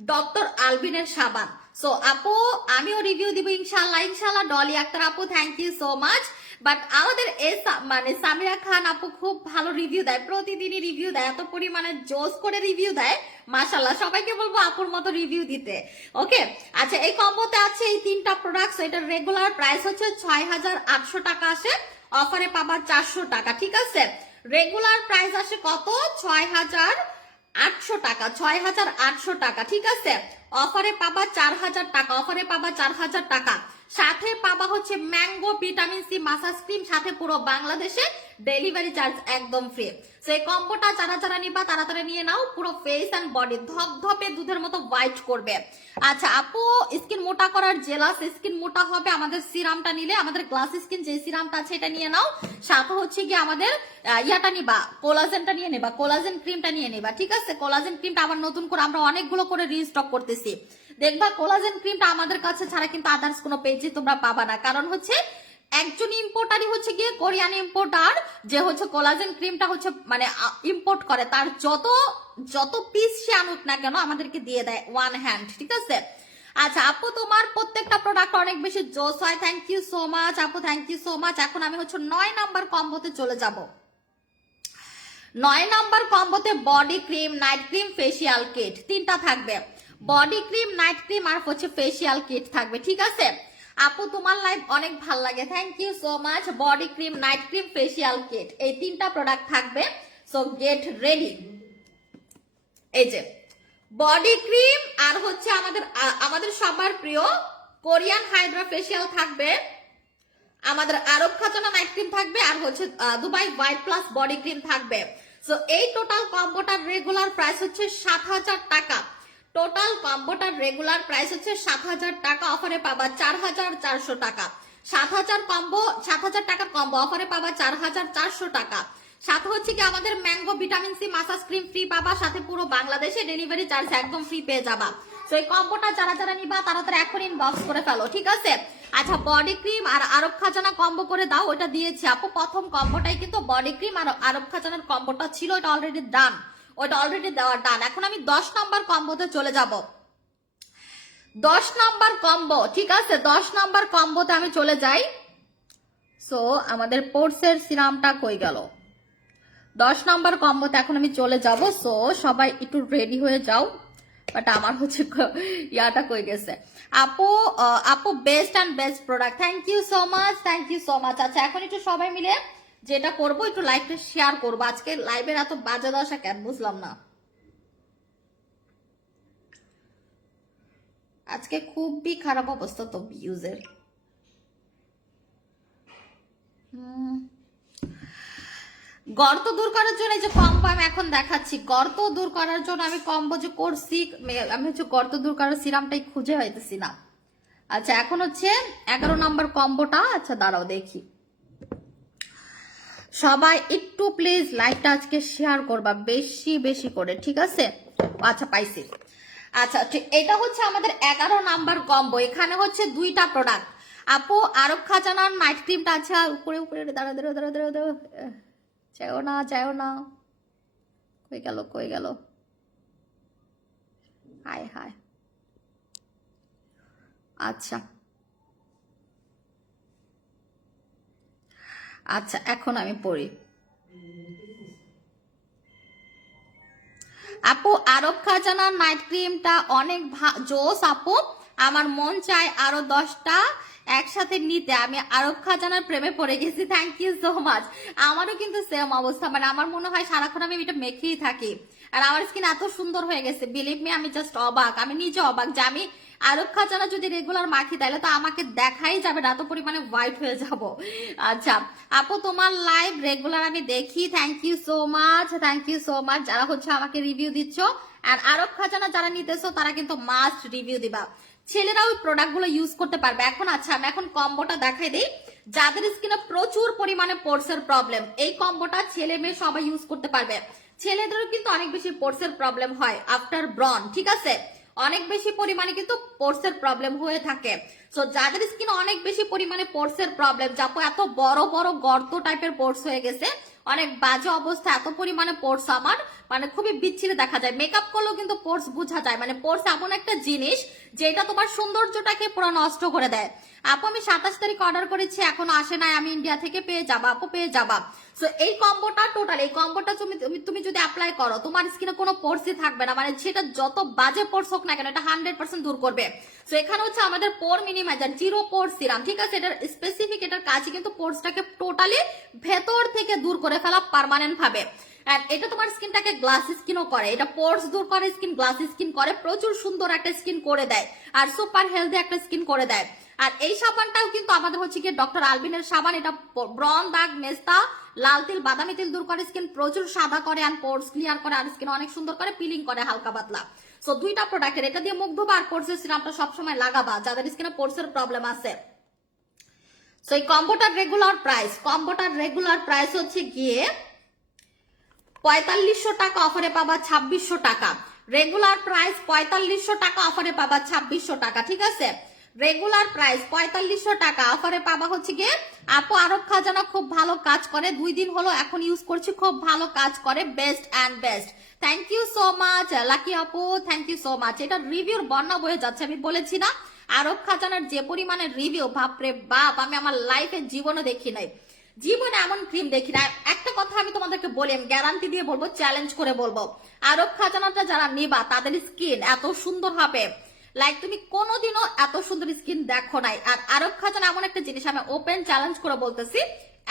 ডক্টর আলবিনের সাবান। সো আপু আমিও রিভিউ দিব ইনশাআল্লাহ, ইনশাআল্লাহ। ডলি আক্তার আপু thank you so much. But আমাদের এই মানে সামিরা খান আপু খুব ভালো রিভিউ দেয়, প্রতিদিনই রিভিউ দেয়, এত পরিমাণে জোস করে রিভিউ দেয়, মাশাআল্লাহ। সবাইকে বলবো আপুর মতো রিভিউ দিতে, ওকে? আচ্ছা এই কম্বোতে আছে এই তিনটা প্রোডাক্টস, এটার রেগুলার প্রাইস হচ্ছে 6800 টাকা, আসে অফারে পাবা 400 টাকা, ঠিক আছে? রেগুলার প্রাইস আসে কত? 6800 টাকা, 6800 টাকা, ঠিক আছে? অফারে পাবা 4000 টাকা, অফারে পাবা 4000 টাকা, সাথে পাবা হচ্ছে mango vitamin C massage cream, সাথে পুরো বাংলাদেশে ডেলিভারি চার্জ একদম ফ্রি। সেই কম্বোটা যারা যারা নিবা তাড়াতাড়ি নিয়ে নাও, পুরো ফেস এন্ড বডি ধপধপে দুধের মতো হোয়াইট করবে। আচ্ছা আপু স্কিন মোটা করার জেলাস, স্কিন মোটা হবে আমাদের সিরামটা নিলে, আমাদের গ্লাস স্কিন যে সিরামটা আছে এটা নিয়ে নাও, সাথে হচ্ছে কি আমাদের ইয়াটা নিবা, কোলাজেনটা নিয়ে নেবা, কোলাজেন ক্রিমটা নিয়ে নেবা, ঠিক আছে? কোলাজেন ক্রিমটা আবার নতুন করে আমরা অনেকগুলো করে রিস্টক করতেছি, দেখবা কোলাজেন ক্রিমটা আমাদের কাছে ছাড়া কিন্তু আদার্স কোনো পেজে তোমরা পাবা না, কারণ হচ্ছে একজন ইম্পোর্টারই হচ্ছে গিয়ে কোরিয়ান ইম্পোর্টার, যে হচ্ছে কোলাজেন ক্রিমটা হচ্ছে মানে ইম্পোর্ট করে, তার যত পিস সে আনুক না কেন আমাদেরকে দিয়ে দেয় ওয়ান হ্যান্ড, ঠিক আছে? আচ্ছা আপু তোমার প্রত্যেকটা প্রোডাক্ট অনেক বেশি জোস হয়, থ্যাংক ইউ সো মাচ আপু, থ্যাংক ইউ সো মাচ। এখন আমি হচ্ছে 9 নাম্বার কম্বোতে চলে যাব। 9 নাম্বার কম্বোতে body cream, night cream, facial kit তিনটা থাকবে, বডি ক্রিম, নাইট ক্রিম আর হচ্ছে ফেসিয়াল কিট থাকবে, ঠিক আছে? আপু তোমার লাইভ অনেক ভাল লাগে, thank you so much. Body cream, night cream, facial kit এই তিনটা প্রোডাক্ট থাকবে, সো গেট রেডি। এই যে বডি ক্রিম আর হচ্ছে আমাদের সবার প্রিয় কোরিয়ান হাইড্রা ফেসিয়াল থাকবে, আমাদের আরব খাজানা নাইট ক্রিম থাকবে, আর হচ্ছে Dubai white plus body cream থাকবে। সো এই টোটাল কম্বোটার রেগুলার প্রাইস হচ্ছে 7000 টাকা, টোটাল কম্বোটার রেগুলার প্রাইস হচ্ছে 7000 টাকা, অফারে পাবা 4400 টাকা। 7000 টাকার কম্বো, অফারে পাবা 4400 টাকা, সাথে হচ্ছে কি আমাদের mango vitamin C massage cream free পাবা, সাথে পুরো বাংলাদেশে ডেলিভারি চার্জ একদম ফ্রি পেয়ে যাবা। তো এই কম্বোটা যারা যারা নিবা তারা তারা এখন ইনবক্স করে ফেলো, ঠিক আছে? আচ্ছা, বডি ক্রিম আর আরব খাজানা কম্বো করে দাও, ওটা দিয়েছি আপু। প্রথম কম্বোটাই কিন্তু বডি ক্রিম আর আরব খাজানার কম্বোটা ছিল, ওটা অলরেডি ডান, ওটা অলরেডি দেওয়া ডান। এখন আমি 10 নম্বর কম্বোতে চলে যাব। 10 নম্বর কম্বো, ঠিক আছে, 10 নম্বর কম্বোতে আমি চলে যাই। সো আমাদের পোর্সের সিরামটা কই গেল? 10 নম্বর কম্বোতে এখন আমি চলে যাব। সো সবাই একটু রেডি হয়ে যাও, বাট আমার হচ্ছে ইয়াটা কই গেছে। আপু আপু best and best product, thank you so much, thank you so much. আচ্ছা, এখন একটু সবাই মিলে যেটা করবো, একটু লাইভটা শেয়ার করবো। আজকে লাইভের এত বাজে দশা কেন বুঝলাম না, আজকে খুবই খারাপ অবস্থা তো ভিউজের। গর্ত দূর করার জন্য যে কম্বো আমি এখন দেখাচ্ছি, গর্ত দূর করার জন্য আমি কম্বো যে করছি, আমি হচ্ছে গর্ত দূর করার সিরামটাই খুঁজে পাইতেছি না। আচ্ছা, এখন হচ্ছে 11 নম্বর কম্বোটা। আচ্ছা দাঁড়াও দেখি, সবাই একটু প্লিজ লাইভটা আজকে শেয়ার করবা বেশি বেশি করে, ঠিক আছে? আচ্ছা পাইছি। আচ্ছা ঠিক, এটা হচ্ছে আমাদের 11 নাম্বার কম্বো। এখানে হচ্ছে 2টা প্রোডাক্ট আপু। আরব খাজানার নাইট ক্রিমটা আছে উপরে উপরে, দাঁড়া দাঁড়া দাঁড়া দাঁড়া দাঁড়া, চাও না চাও না, কই গেল কই গেল, হায় হায়। আচ্ছা আচ্ছা, এখন আমি পড়ি। আপু আরব খাজানার নাইট ক্রিমটা অনেক জোস আপু, আমার মন চায় আরো 10টা একসাথে নিতে। আমি আরব খাজানার প্রেমে পড়ে গেছি, থ্যাংক ইউ সো মাচ। আমারও কিন্তু সেম অবস্থা, মানে আমার মনে হয় সারাক্ষণ আমি এটা মেখেই থাকি, আর আমার স্কিন এত সুন্দর হয়ে গেছে, বিলিভ মি আমি জাস্ট অবাক, আমি নিজে অবাক যে আমি আরব খাজানা যদি রেগুলার মাখি তাহলে তো আমাকে দেখাই যাবে না, এত পরিমাণে হোয়াইট হয়ে যাব। আচ্ছা আপু, তোমার লাইভ রেগুলার আমি দেখি, thank you so much, thank you so much. যারা হচ্ছে আমাকে রিভিউ দিচ্ছ, আর আরব খাজানা যারা নিতেছো তারা কিন্তু মাস্ট রিভিউ দিবা, ছেলেরাও প্রোডাক্ট গুলো ইউজ করতে পারবে এখন। আচ্ছা আমি এখন কম্বোটা দেখাই দিই। যাদের স্কিনে প্রচুর পরিমাণে পোর্সের প্রবলেম, এই কম্বোটা ছেলে মেয়ে সবাই ইউজ করতে পারবে। ছেলেদেরও কিন্তু অনেক বেশি পোর্সের প্রবলেম হয় আফটার ব্রন, ঠিক আছে, অনেক বেশি পরিমাণে কিন্তু পোর্সের প্রবলেম হয়ে থাকে। সো যাদের স্কিনে অনেক বেশি পরিমাণে পোর্সের প্রবলেম, যাপো এত বড় বড় গর্ত টাইপের পোর্স হয়ে গেছে, অনেক বাজে অবস্থা, এত পরিমাণে পোর্স আমার মানে খুবই বিচ্ছিরি দেখা যায়, মেকআপ করলেও কিন্তু পোর্স বোঝা যায়। মানে পোর্স এমন একটা জিনিস যেটা তোমার সৌন্দর্যটাকে পুরো নষ্ট করে দেয়। আপু আমি 27 তারিখ অর্ডার করেছি, এখনো আসে নাই, আমি ইন্ডিয়া থেকে পেয়ে যাবা আপু, পেয়ে যাবা। সো এই কম্বোটা টোটাল, এই কম্বোটা তুমি যদি অ্যাপ্লাই করো তোমার স্কিনে কোনো পোর্সই থাকবে না, মানে সেটা যত বাজে পোর্স হোক না কেন এটা 100% দূর করবে। সো এখানে হচ্ছে আমাদের পোর মিনিমাইজার জিরো পোর সিরাম, ঠিক আছে, এটার স্পেসিফিক এটার কাজই কিন্তু পোর্সটাকে টোটালি ভেতর থেকে দূর করে ফেলা পার্মানেন্ট ভাবে। এটা তোমার স্কিনটাকে গ্লাস স্কিনও করে, এটা পোর্স দূর করে, স্কিন গ্লাস স্কিন করে, প্রচুর সুন্দর একটা স্কিন করে দেয়, আর সুপার হেলদি একটা স্কিন করে দেয়। আর এই সাবানটাও কিন্তু আমাদের হচ্ছে কি ডক্টর আলবিনের সাবান, এটা ব্রন দাগ, মেস্তা, লাল তিল, বাদামি তিল দূর করে, স্কিন প্রচুর সাদা করে, আর পোর্স ক্লিয়ার করে, আর স্কিন অনেক সুন্দর করে, পিলিং করে হালকা পাতলা। সো 2টা প্রোডাক্টের, এটা দিয়ে মুখ ধোবা আর পোর্সের সিরামটা সবসময় লাগাবা যাদের স্কিনে পোর্সের প্রবলেম আছে। সো এই কম্বোটার রেগুলার প্রাইস হচ্ছে গিয়ে 4500 টাকা, অফারে পাবা 2600 টাকা। রেগুলার প্রাইস 4500 টাকা, অফারে পাবা 2600 টাকা, ঠিক আছে? রেগুলার প্রাইস 4500 টাকা, অফারে পাবা হচ্ছে গিয়ে আপু আরব খাজানা খুব ভালো কাজ করে, 2 দিন হলো এখন ইউজ করছি, খুব ভালো কাজ করে, best and best. Thank you so much lucky আপু, থ্যাংক ইউ সো মাচ। এটা রিভিউর বন্যা বয়ে যাচ্ছে, আমি বলেছি না আরব খাজানার যে পরিমাণে রিভিউ, বাপরে বাপ, আমি আমার লাইফে জীবনে দেখি নাই, জীবনে এমন ক্রিম দেখি না। একটা কথা আমি তোমাদেরকে বলি, আমি গ্যারান্টি দিয়ে বলবো, চ্যালেঞ্জ করে বলবো, আরব খাজানাটা যারা নিবা তাদের স্কিন এত সুন্দর হবে, লাইক তুমি কোনোদিনও এত সুন্দর স্কিন দেখো নাই। আর আরব খাজানা এমন একটা জিনিস, আমি ওপেন চ্যালেঞ্জ করে বলতেছি,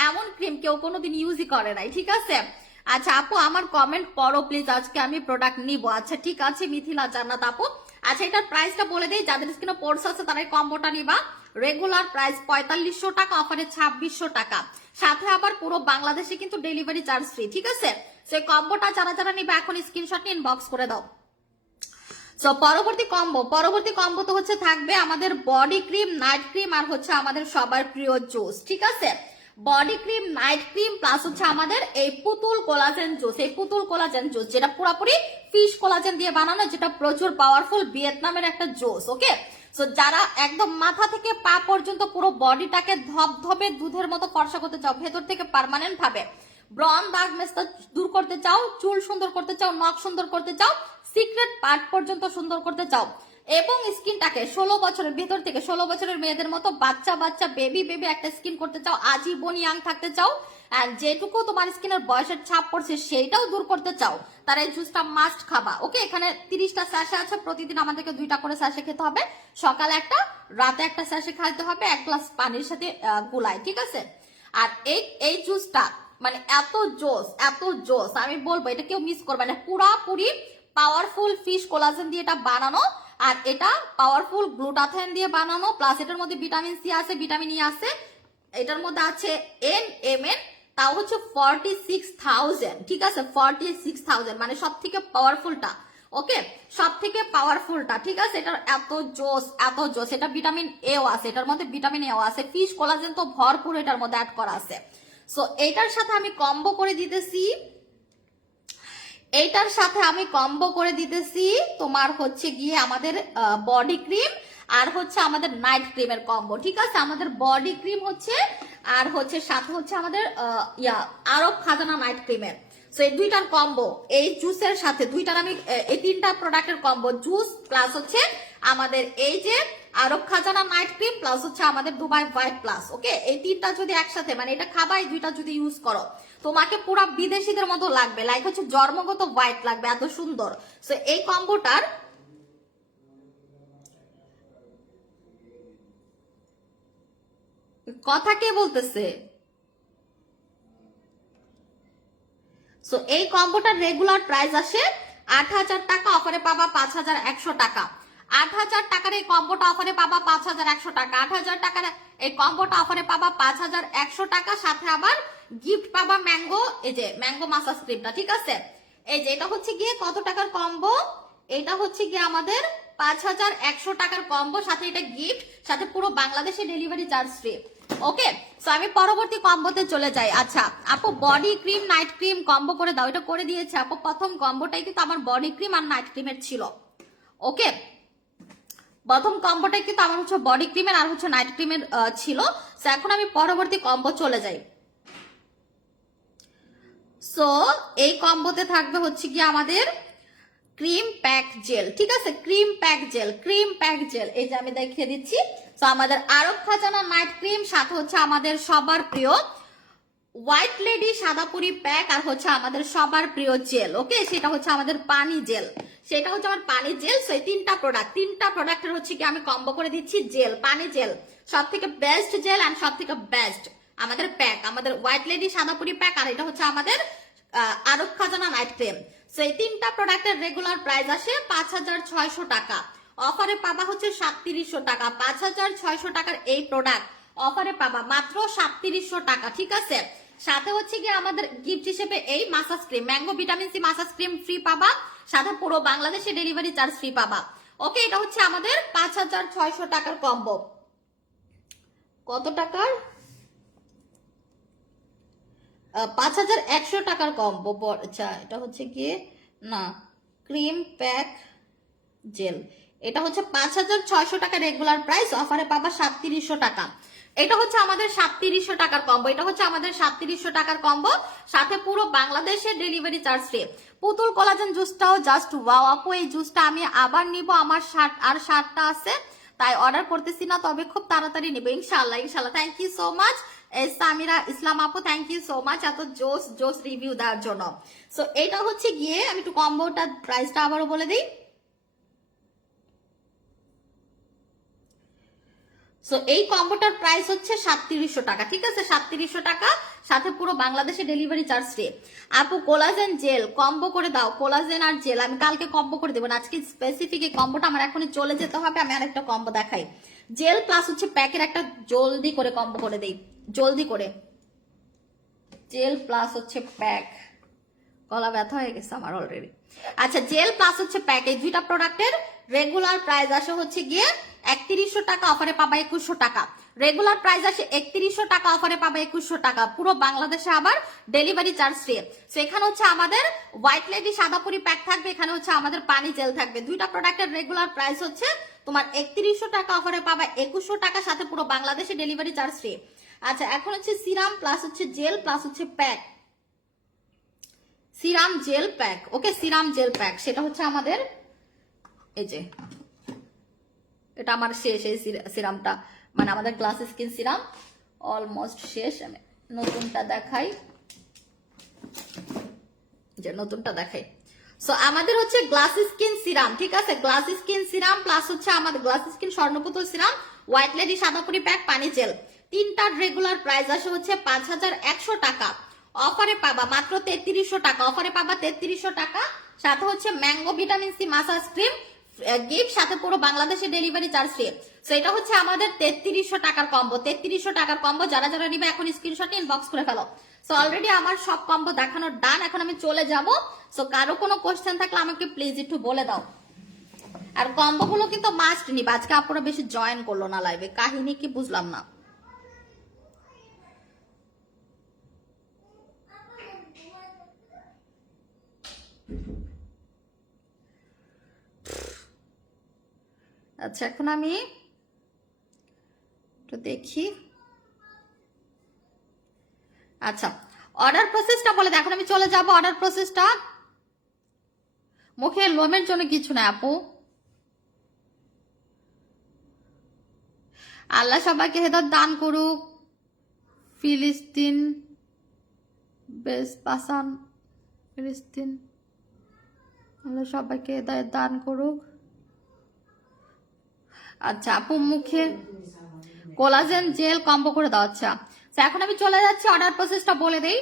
এমন ক্রিম কেউ কোনোদিন ইউজই করে নাই, ঠিক আছে? আচ্ছা আপু আমার কমেন্ট পড়ো প্লিজ, আজকে আমি প্রোডাক্ট নিব। আচ্ছা ঠিক আছে মিথিলা জান্নাত আপু। আচ্ছা এটার প্রাইসটা বলে দেই, যাদের স্কিনে পোর্স আছে তারা এই কম্বোটা নিবা। রেগুলার প্রাইস 4500 টাকা, অফারে 2600 টাকা, সাথে আবার পুরো বাংলাদেশে কিন্তু ডেলিভারি চার্জ ফ্রি, ঠিক আছে? সেই কম্বোটা যারা যারা নিবে এখন স্ক্রিনশট নিয়ে ইনবক্স করে দাও। সো পরবর্তী কম্বো তো হচ্ছে থাকবে আমাদের বডি ক্রিম, নাইট ক্রিম, আর হচ্ছে আমাদের সবার প্রিয় জুস, ঠিক আছে? Body cream, night cream, plus হচ্ছে আমাদের এই পুতুল কোলাজেন জুস। এই পুতুল কোলাজেন জুস যেটা পুরোপুরি ফিশ কোলাজেন দিয়ে বানানো, যেটা প্রচুর পাওয়ারফুল ভিয়েতনামের একটা জুস। ওকে, সো যারা একদম মাথা থেকে পা পর্যন্ত পুরো বডিটাকে ধপধপে দুধের মতো ফর্সা করতে চাও, ভেতর থেকে পার্মানেন্ট ভাবে ব্রন দাগ মেস্তা দূর করতে চাও, চুল সুন্দর করতে চাও, নখ সুন্দর করতে চাও, সিক্রেট পার্ট পর্যন্ত সুন্দর করতে চাও, এবং স্কিনটাকে 16 বছরের ভেতর থেকে 16 বছরের মেয়েদের মতো বাচ্চা বাচ্চা বেবি একটা স্কিন করতে চাও, আজীবন ইয়াং থাকতে চাও, আর যেটুকু তোমার স্কিনের বয়সের ছাপ পড়ছে সেইটাও দূর করতে চাও, তার এই জুসটা মাস্ট খাবা। ওকে, এখানে 30টা স্যাশে আছে, প্রতিদিন আমাদেরকে 2টা করে স্যাশে খেতে হবে, সকালে একটা, রাতে একটা স্যাশে খাইতে হবে, 1 গ্লাস পানির সাথে গুলাই, ঠিক আছে? আর এই জুসটা মানে এত জোস আমি বলবো এটা কেউ মিস করবে না। পুরাপুরি পাওয়ারফুল ফিশ কোলাজেন দিয়ে এটা বানানো, আর এটা পাওয়ারফুল গ্লুটাথিয়ন দিয়ে বানানো, প্লাস এটার মধ্যে ভিটামিন সি আছে, ভিটামিন ই আছে, এটার মধ্যে আছে NMN, তাও হচ্ছে 46,000, ঠিক আছে? 46,000 মানে সব থেকে পাওয়ারফুলটা। ওকে, সব থেকে পাওয়ারফুলটা, ঠিক আছে? এটার এত জোস, এটা ভিটামিন এও আছে, এটার মধ্যে ভিটামিন এও আছে, ফিশ কোলাজেন তো ভরপুর এটার মধ্যে অ্যাড করা আছে। সো এইটার সাথে আমি কম্বো করে দিতেছি, তোমার হচ্ছে গিয়ে আমাদের বডি ক্রিম আর হচ্ছে আমাদের নাইট ক্রিমের কম্বো, ঠিক আছে? আমাদের বডি ক্রিম হচ্ছে, আর হচ্ছে সাথে হচ্ছে আমাদের আরব খাজানা নাইট ক্রিমের। সো এই দুইটার কম্বো এই জুসের সাথে, দুইটার আমি এই 3টা প্রোডাক্টের কম্বো, জুস প্লাস হচ্ছে আমাদের এই যে আরব খাজানা নাইট ক্রিম, প্লাস হচ্ছে আমাদের দুবাই হোয়াইট প্লাস। ওকে, এই 3টা যদি একসাথে মানে এটা খাবা, এই 2টা যদি ইউজ করো তোমাকে পুরো বিদেশিদের মতো লাগবে, লাইক হচ্ছে জন্মগত হোয়াইট লাগবে, এত সুন্দর। সো এই কম্বোটার কথা কে বলতেছে? সো এই কম্বোটার রেগুলার প্রাইস আসে 8,000 টাকা, অফারে পাবা 5,100 টাকা। 8,000 টাকার এই কম্বোটা অফারে পাবা 5,100 টাকা। 8,000 টাকার এই কম্বোটা অফারে পাবা 5,100 টাকা, সাথে আবার গিফট পাবা ম্যাঙ্গো, এই যে ম্যাঙ্গো মাসাজ ক্রিমটা, ঠিক আছে? এই যে এটা হচ্ছে গিয়ে কত টাকার কম্বো? এটা হচ্ছে গিয়ে আমাদের 5,100 টাকার কম্বো, সাথে এটা গিফট, সাথে পুরো বাংলাদেশে ডেলিভারি চার্জ ফ্রি। ওকে, সো আমি পরবর্তী কম্বোতে চলে যাই। আচ্ছা আপু, body cream night cream combo করে দাও, এটা করে দিয়েছে আপু। প্রথম কম্বোটাই কিন্তু আমার বডি ক্রিম আর নাইট ক্রিমের ছিল। ওকে, প্রথম কম্বোটাই কিন্তু আমার হচ্ছে বডি ক্রিমের আর হচ্ছে নাইট ক্রিমের ছিল। সো এখন আমি পরবর্তী কম্বো চলে যাই। সো এই কম্বোতে থাকবে হচ্ছে কি আমাদের ক্রিম প্যাক জেল, ঠিক আছে? ক্রিম প্যাক জেল, এই যে আমি দেখিয়ে দিচ্ছি। তো আমাদের আরব খাজানা নাইট ক্রিম, সাথে হচ্ছে আমাদের সবার প্রিয় হোয়াইট লেডি সাদাপুরি প্যাক, আর হচ্ছে আমাদের সবার প্রিয় জেল। ওকে, সেটা হচ্ছে আমাদের পানি জেল, সেটা হচ্ছে আমার পানি জেল। সো এই 3টা প্রোডাক্টের হচ্ছে কি আমি কম্বো করে দিচ্ছি জেল, পানি জেল, সব থেকে বেস্ট জেল অ্যান্ড সব থেকে বেস্ট আমাদের প্যাক, আমাদের হোয়াইট লেডি সাদাপুরি প্যাক, আর এটা হচ্ছে আমাদের আরব খাজানা নাইট ক্রিম। সো এই 3টা প্রোডাক্টের রেগুলার প্রাইস আসে 5,600 টাকা, অফারে পাবা হচ্ছে 3700 টাকা। 5,600 টাকার এই প্রোডাক্ট অফারে পাবা মাত্র 3700 টাকা, ঠিক আছে? সাথে হচ্ছে কি আমাদের গিফট হিসেবে এই massage cream, mango vitamin C massage cream free পাবা, সাথে পুরো বাংলাদেশে ডেলিভারি চার্জ ফ্রি পাবা। ওকে, এটা হচ্ছে আমাদের 5,600 টাকার কম্বো। কত টাকার? 5,100 টাকার কম্বো। আচ্ছা, এটা হচ্ছে গিয়ে না ক্রিম প্যাক জেল, এটা হচ্ছে 5,600 টাকা রেগুলার প্রাইস, অফারে পাবা 3700 টাকা। এটা হচ্ছে আমাদের 3700 টাকার কম্বো, এটা হচ্ছে আমাদের 3700 টাকার কম্বো, সাথে পুরো বাংলাদেশের ডেলিভারি চার্জ ফ্রি। পুতুল কোলাজেন জুসটাও জাস্ট ওয়াও আপু, এই জুসটা আমি আবার নিব, আমার 60টা আছে, তাই অর্ডার করতেছি না, তবে খুব তাড়াতাড়ি নিব ইনশাআল্লাহ। Thank you so much Samira Islam আপু, থ্যাংক ইউ সো মাচ এত জোস রিভিউ দেওয়ার জন্য। সো এটা হচ্ছে গিয়ে আমি একটু কম্বোটার প্রাইসটা আবারও বলে দিই। সো এই কম্বোটার প্রাইস হচ্ছে 3700 টাকা, ঠিক আছে? 3700 টাকা, সাথে পুরো বাংলাদেশে ডেলিভারি চার্জ ফ্রি। আপু কোলাজেন জেল কম্বো করে দাও, কোলাজেন আর জেল আমি কালকে কম্বো করে দেবো না, আজকে স্পেসিফিক এই কম্বোটা আমার এখনই চলে যেতে হবে, আমি আরেকটা কম্বো দেখাই। জেল প্লাস হচ্ছে প্যাকের একটা জলদি করে কম্বো করে দেই, জলদি করে। জেল প্লাস হচ্ছে প্যাক, গলা ব্যথা হয়ে গেছে আমার অলরেডি। আচ্ছা, জেল প্লাস হচ্ছে প্যাক, এই 2টা প্রোডাক্টের রেগুলার প্রাইস আসে হচ্ছে গিয়ে 3100 টাকা, অফারে পাবা 2100 টাকা। রেগুলার প্রাইস আসে 3100 টাকা, অফারে পাবা 2100 টাকা, পুরো বাংলাদেশে আবার ডেলিভারি চার্জ ফ্রি। সো এখানে হচ্ছে আমাদের হোয়াইট লেডি সাদাপুরি প্যাক থাকবে, এখানে হচ্ছে আমাদের পানি জেল থাকবে। দুইটা প্রোডাক্টের রেগুলার প্রাইস হচ্ছে তোমার 3100 টাকা, অফারে পাবা 2100 টাকা, সাথে পুরো বাংলাদেশে ডেলিভারি চার্জ ফ্রি। আচ্ছা, এখন হচ্ছে সিরাম প্লাস হচ্ছে জেল প্লাস হচ্ছে প্যাক, সিরাম জেল প্যাক। ওকে, সিরাম জেল প্যাক, সেটা হচ্ছে আমাদের এই যে এটা আমার শেষ, এই সিরামটা মানে আমাদের গ্লাস স্কিন সিরাম অলমোস্ট শেষ। আমি নতুনটা দেখাই, যে নতুনটা দেখাই। সো আমাদের হচ্ছে গ্লাস স্কিন সিরাম, ঠিক আছে, গ্লাস স্কিন সিরাম প্লাস হচ্ছে আমাদের গ্লাস স্কিন স্বর্ণপুতুল সিরাম, হোয়াইট লেডি সাদাপুরি প্যাক, পানি জেল, তিনটার রেগুলার প্রাইস আসে হচ্ছে 5100 টাকা, অফারে পাবা মাত্র 3300 টাকা, অফারে পাবা 3300 টাকা, সাথে হচ্ছে mango vitamin C massage cream gift, সাথে পুরো বাংলাদেশে ডেলিভারি চার্জ ফ্রি। সো এটা হচ্ছে আমাদের 3300 টাকার কম্বো, 3300 টাকার কম্বো। যারা যারা নিবে এখন স্ক্রিনশট ইনবক্স করে ফেলো। সো অলরেডি আমার সব কম্বো দেখানোর ডান, এখন আমি চলে যাব। সো কারো কোনো কোশ্চেন থাকলে আমাকে প্লিজ একটু বলে দাও। আর কম্বো গুলো কিন্তু মাস্ট নিবে। আজকে আপনারা বেশি জয়েন করলো না লাইভে, কাহিনী কি বুঝলাম না। আচ্ছা, এখন আমি একটু দেখি। আচ্ছা, অর্ডার প্রসেসটা বলে দেখো, আমি চলে যাব অর্ডার প্রসেসটা। মুখের লোমের জন্য কিছু না আপু, আল্লাহ সবাইকে হেদায়েত দান করুক। ফিলিস্তিন বেশ পাসান, ফিলিস্তিন, আল্লাহ সবাইকে হেদায়েত দান করুক। আচ্ছা আপু, মুখে কোলাজেন জেল কম্বো করে দাও। আচ্ছা, এখন আমি চলে যাচ্ছি, অর্ডার প্রসেসটা বলে দেই।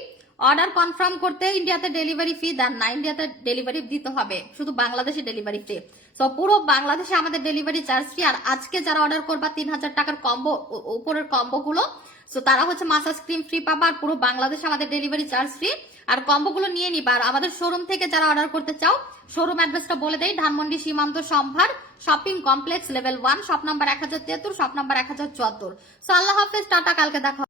অর্ডার কনফার্ম করতে ইন্ডিয়াতে ডেলিভারি ফি দেন না, ইন্ডিয়াতে ডেলিভারি দিতে হবে, শুধু বাংলাদেশে ডেলিভারি ফ্রি। সো পুরো বাংলাদেশে আমাদের ডেলিভারি চার্জ ফ্রি। আর আজকে যারা অর্ডার করবা 3000 টাকার কম্বো, উপরের কম্বো গুলো, সো তারা হচ্ছে মাসাজ ক্রিম ফ্রি পাবা, আর পুরো বাংলাদেশে আমাদের ডেলিভারি চার্জ ফ্রি। আর কম্বো গুলো নিয়ে নিবা। আর আমাদের শোরুম থেকে যারা অর্ডার করতে চাও, শোরুম অ্যাড্রেসটা বলে দেই, Dhanmondi Shimanto Shambhar shopping complex level 1, shop number 1073, shop number 1074। So আল্লাহ হাফেজ, টাটা, কালকে দেখা।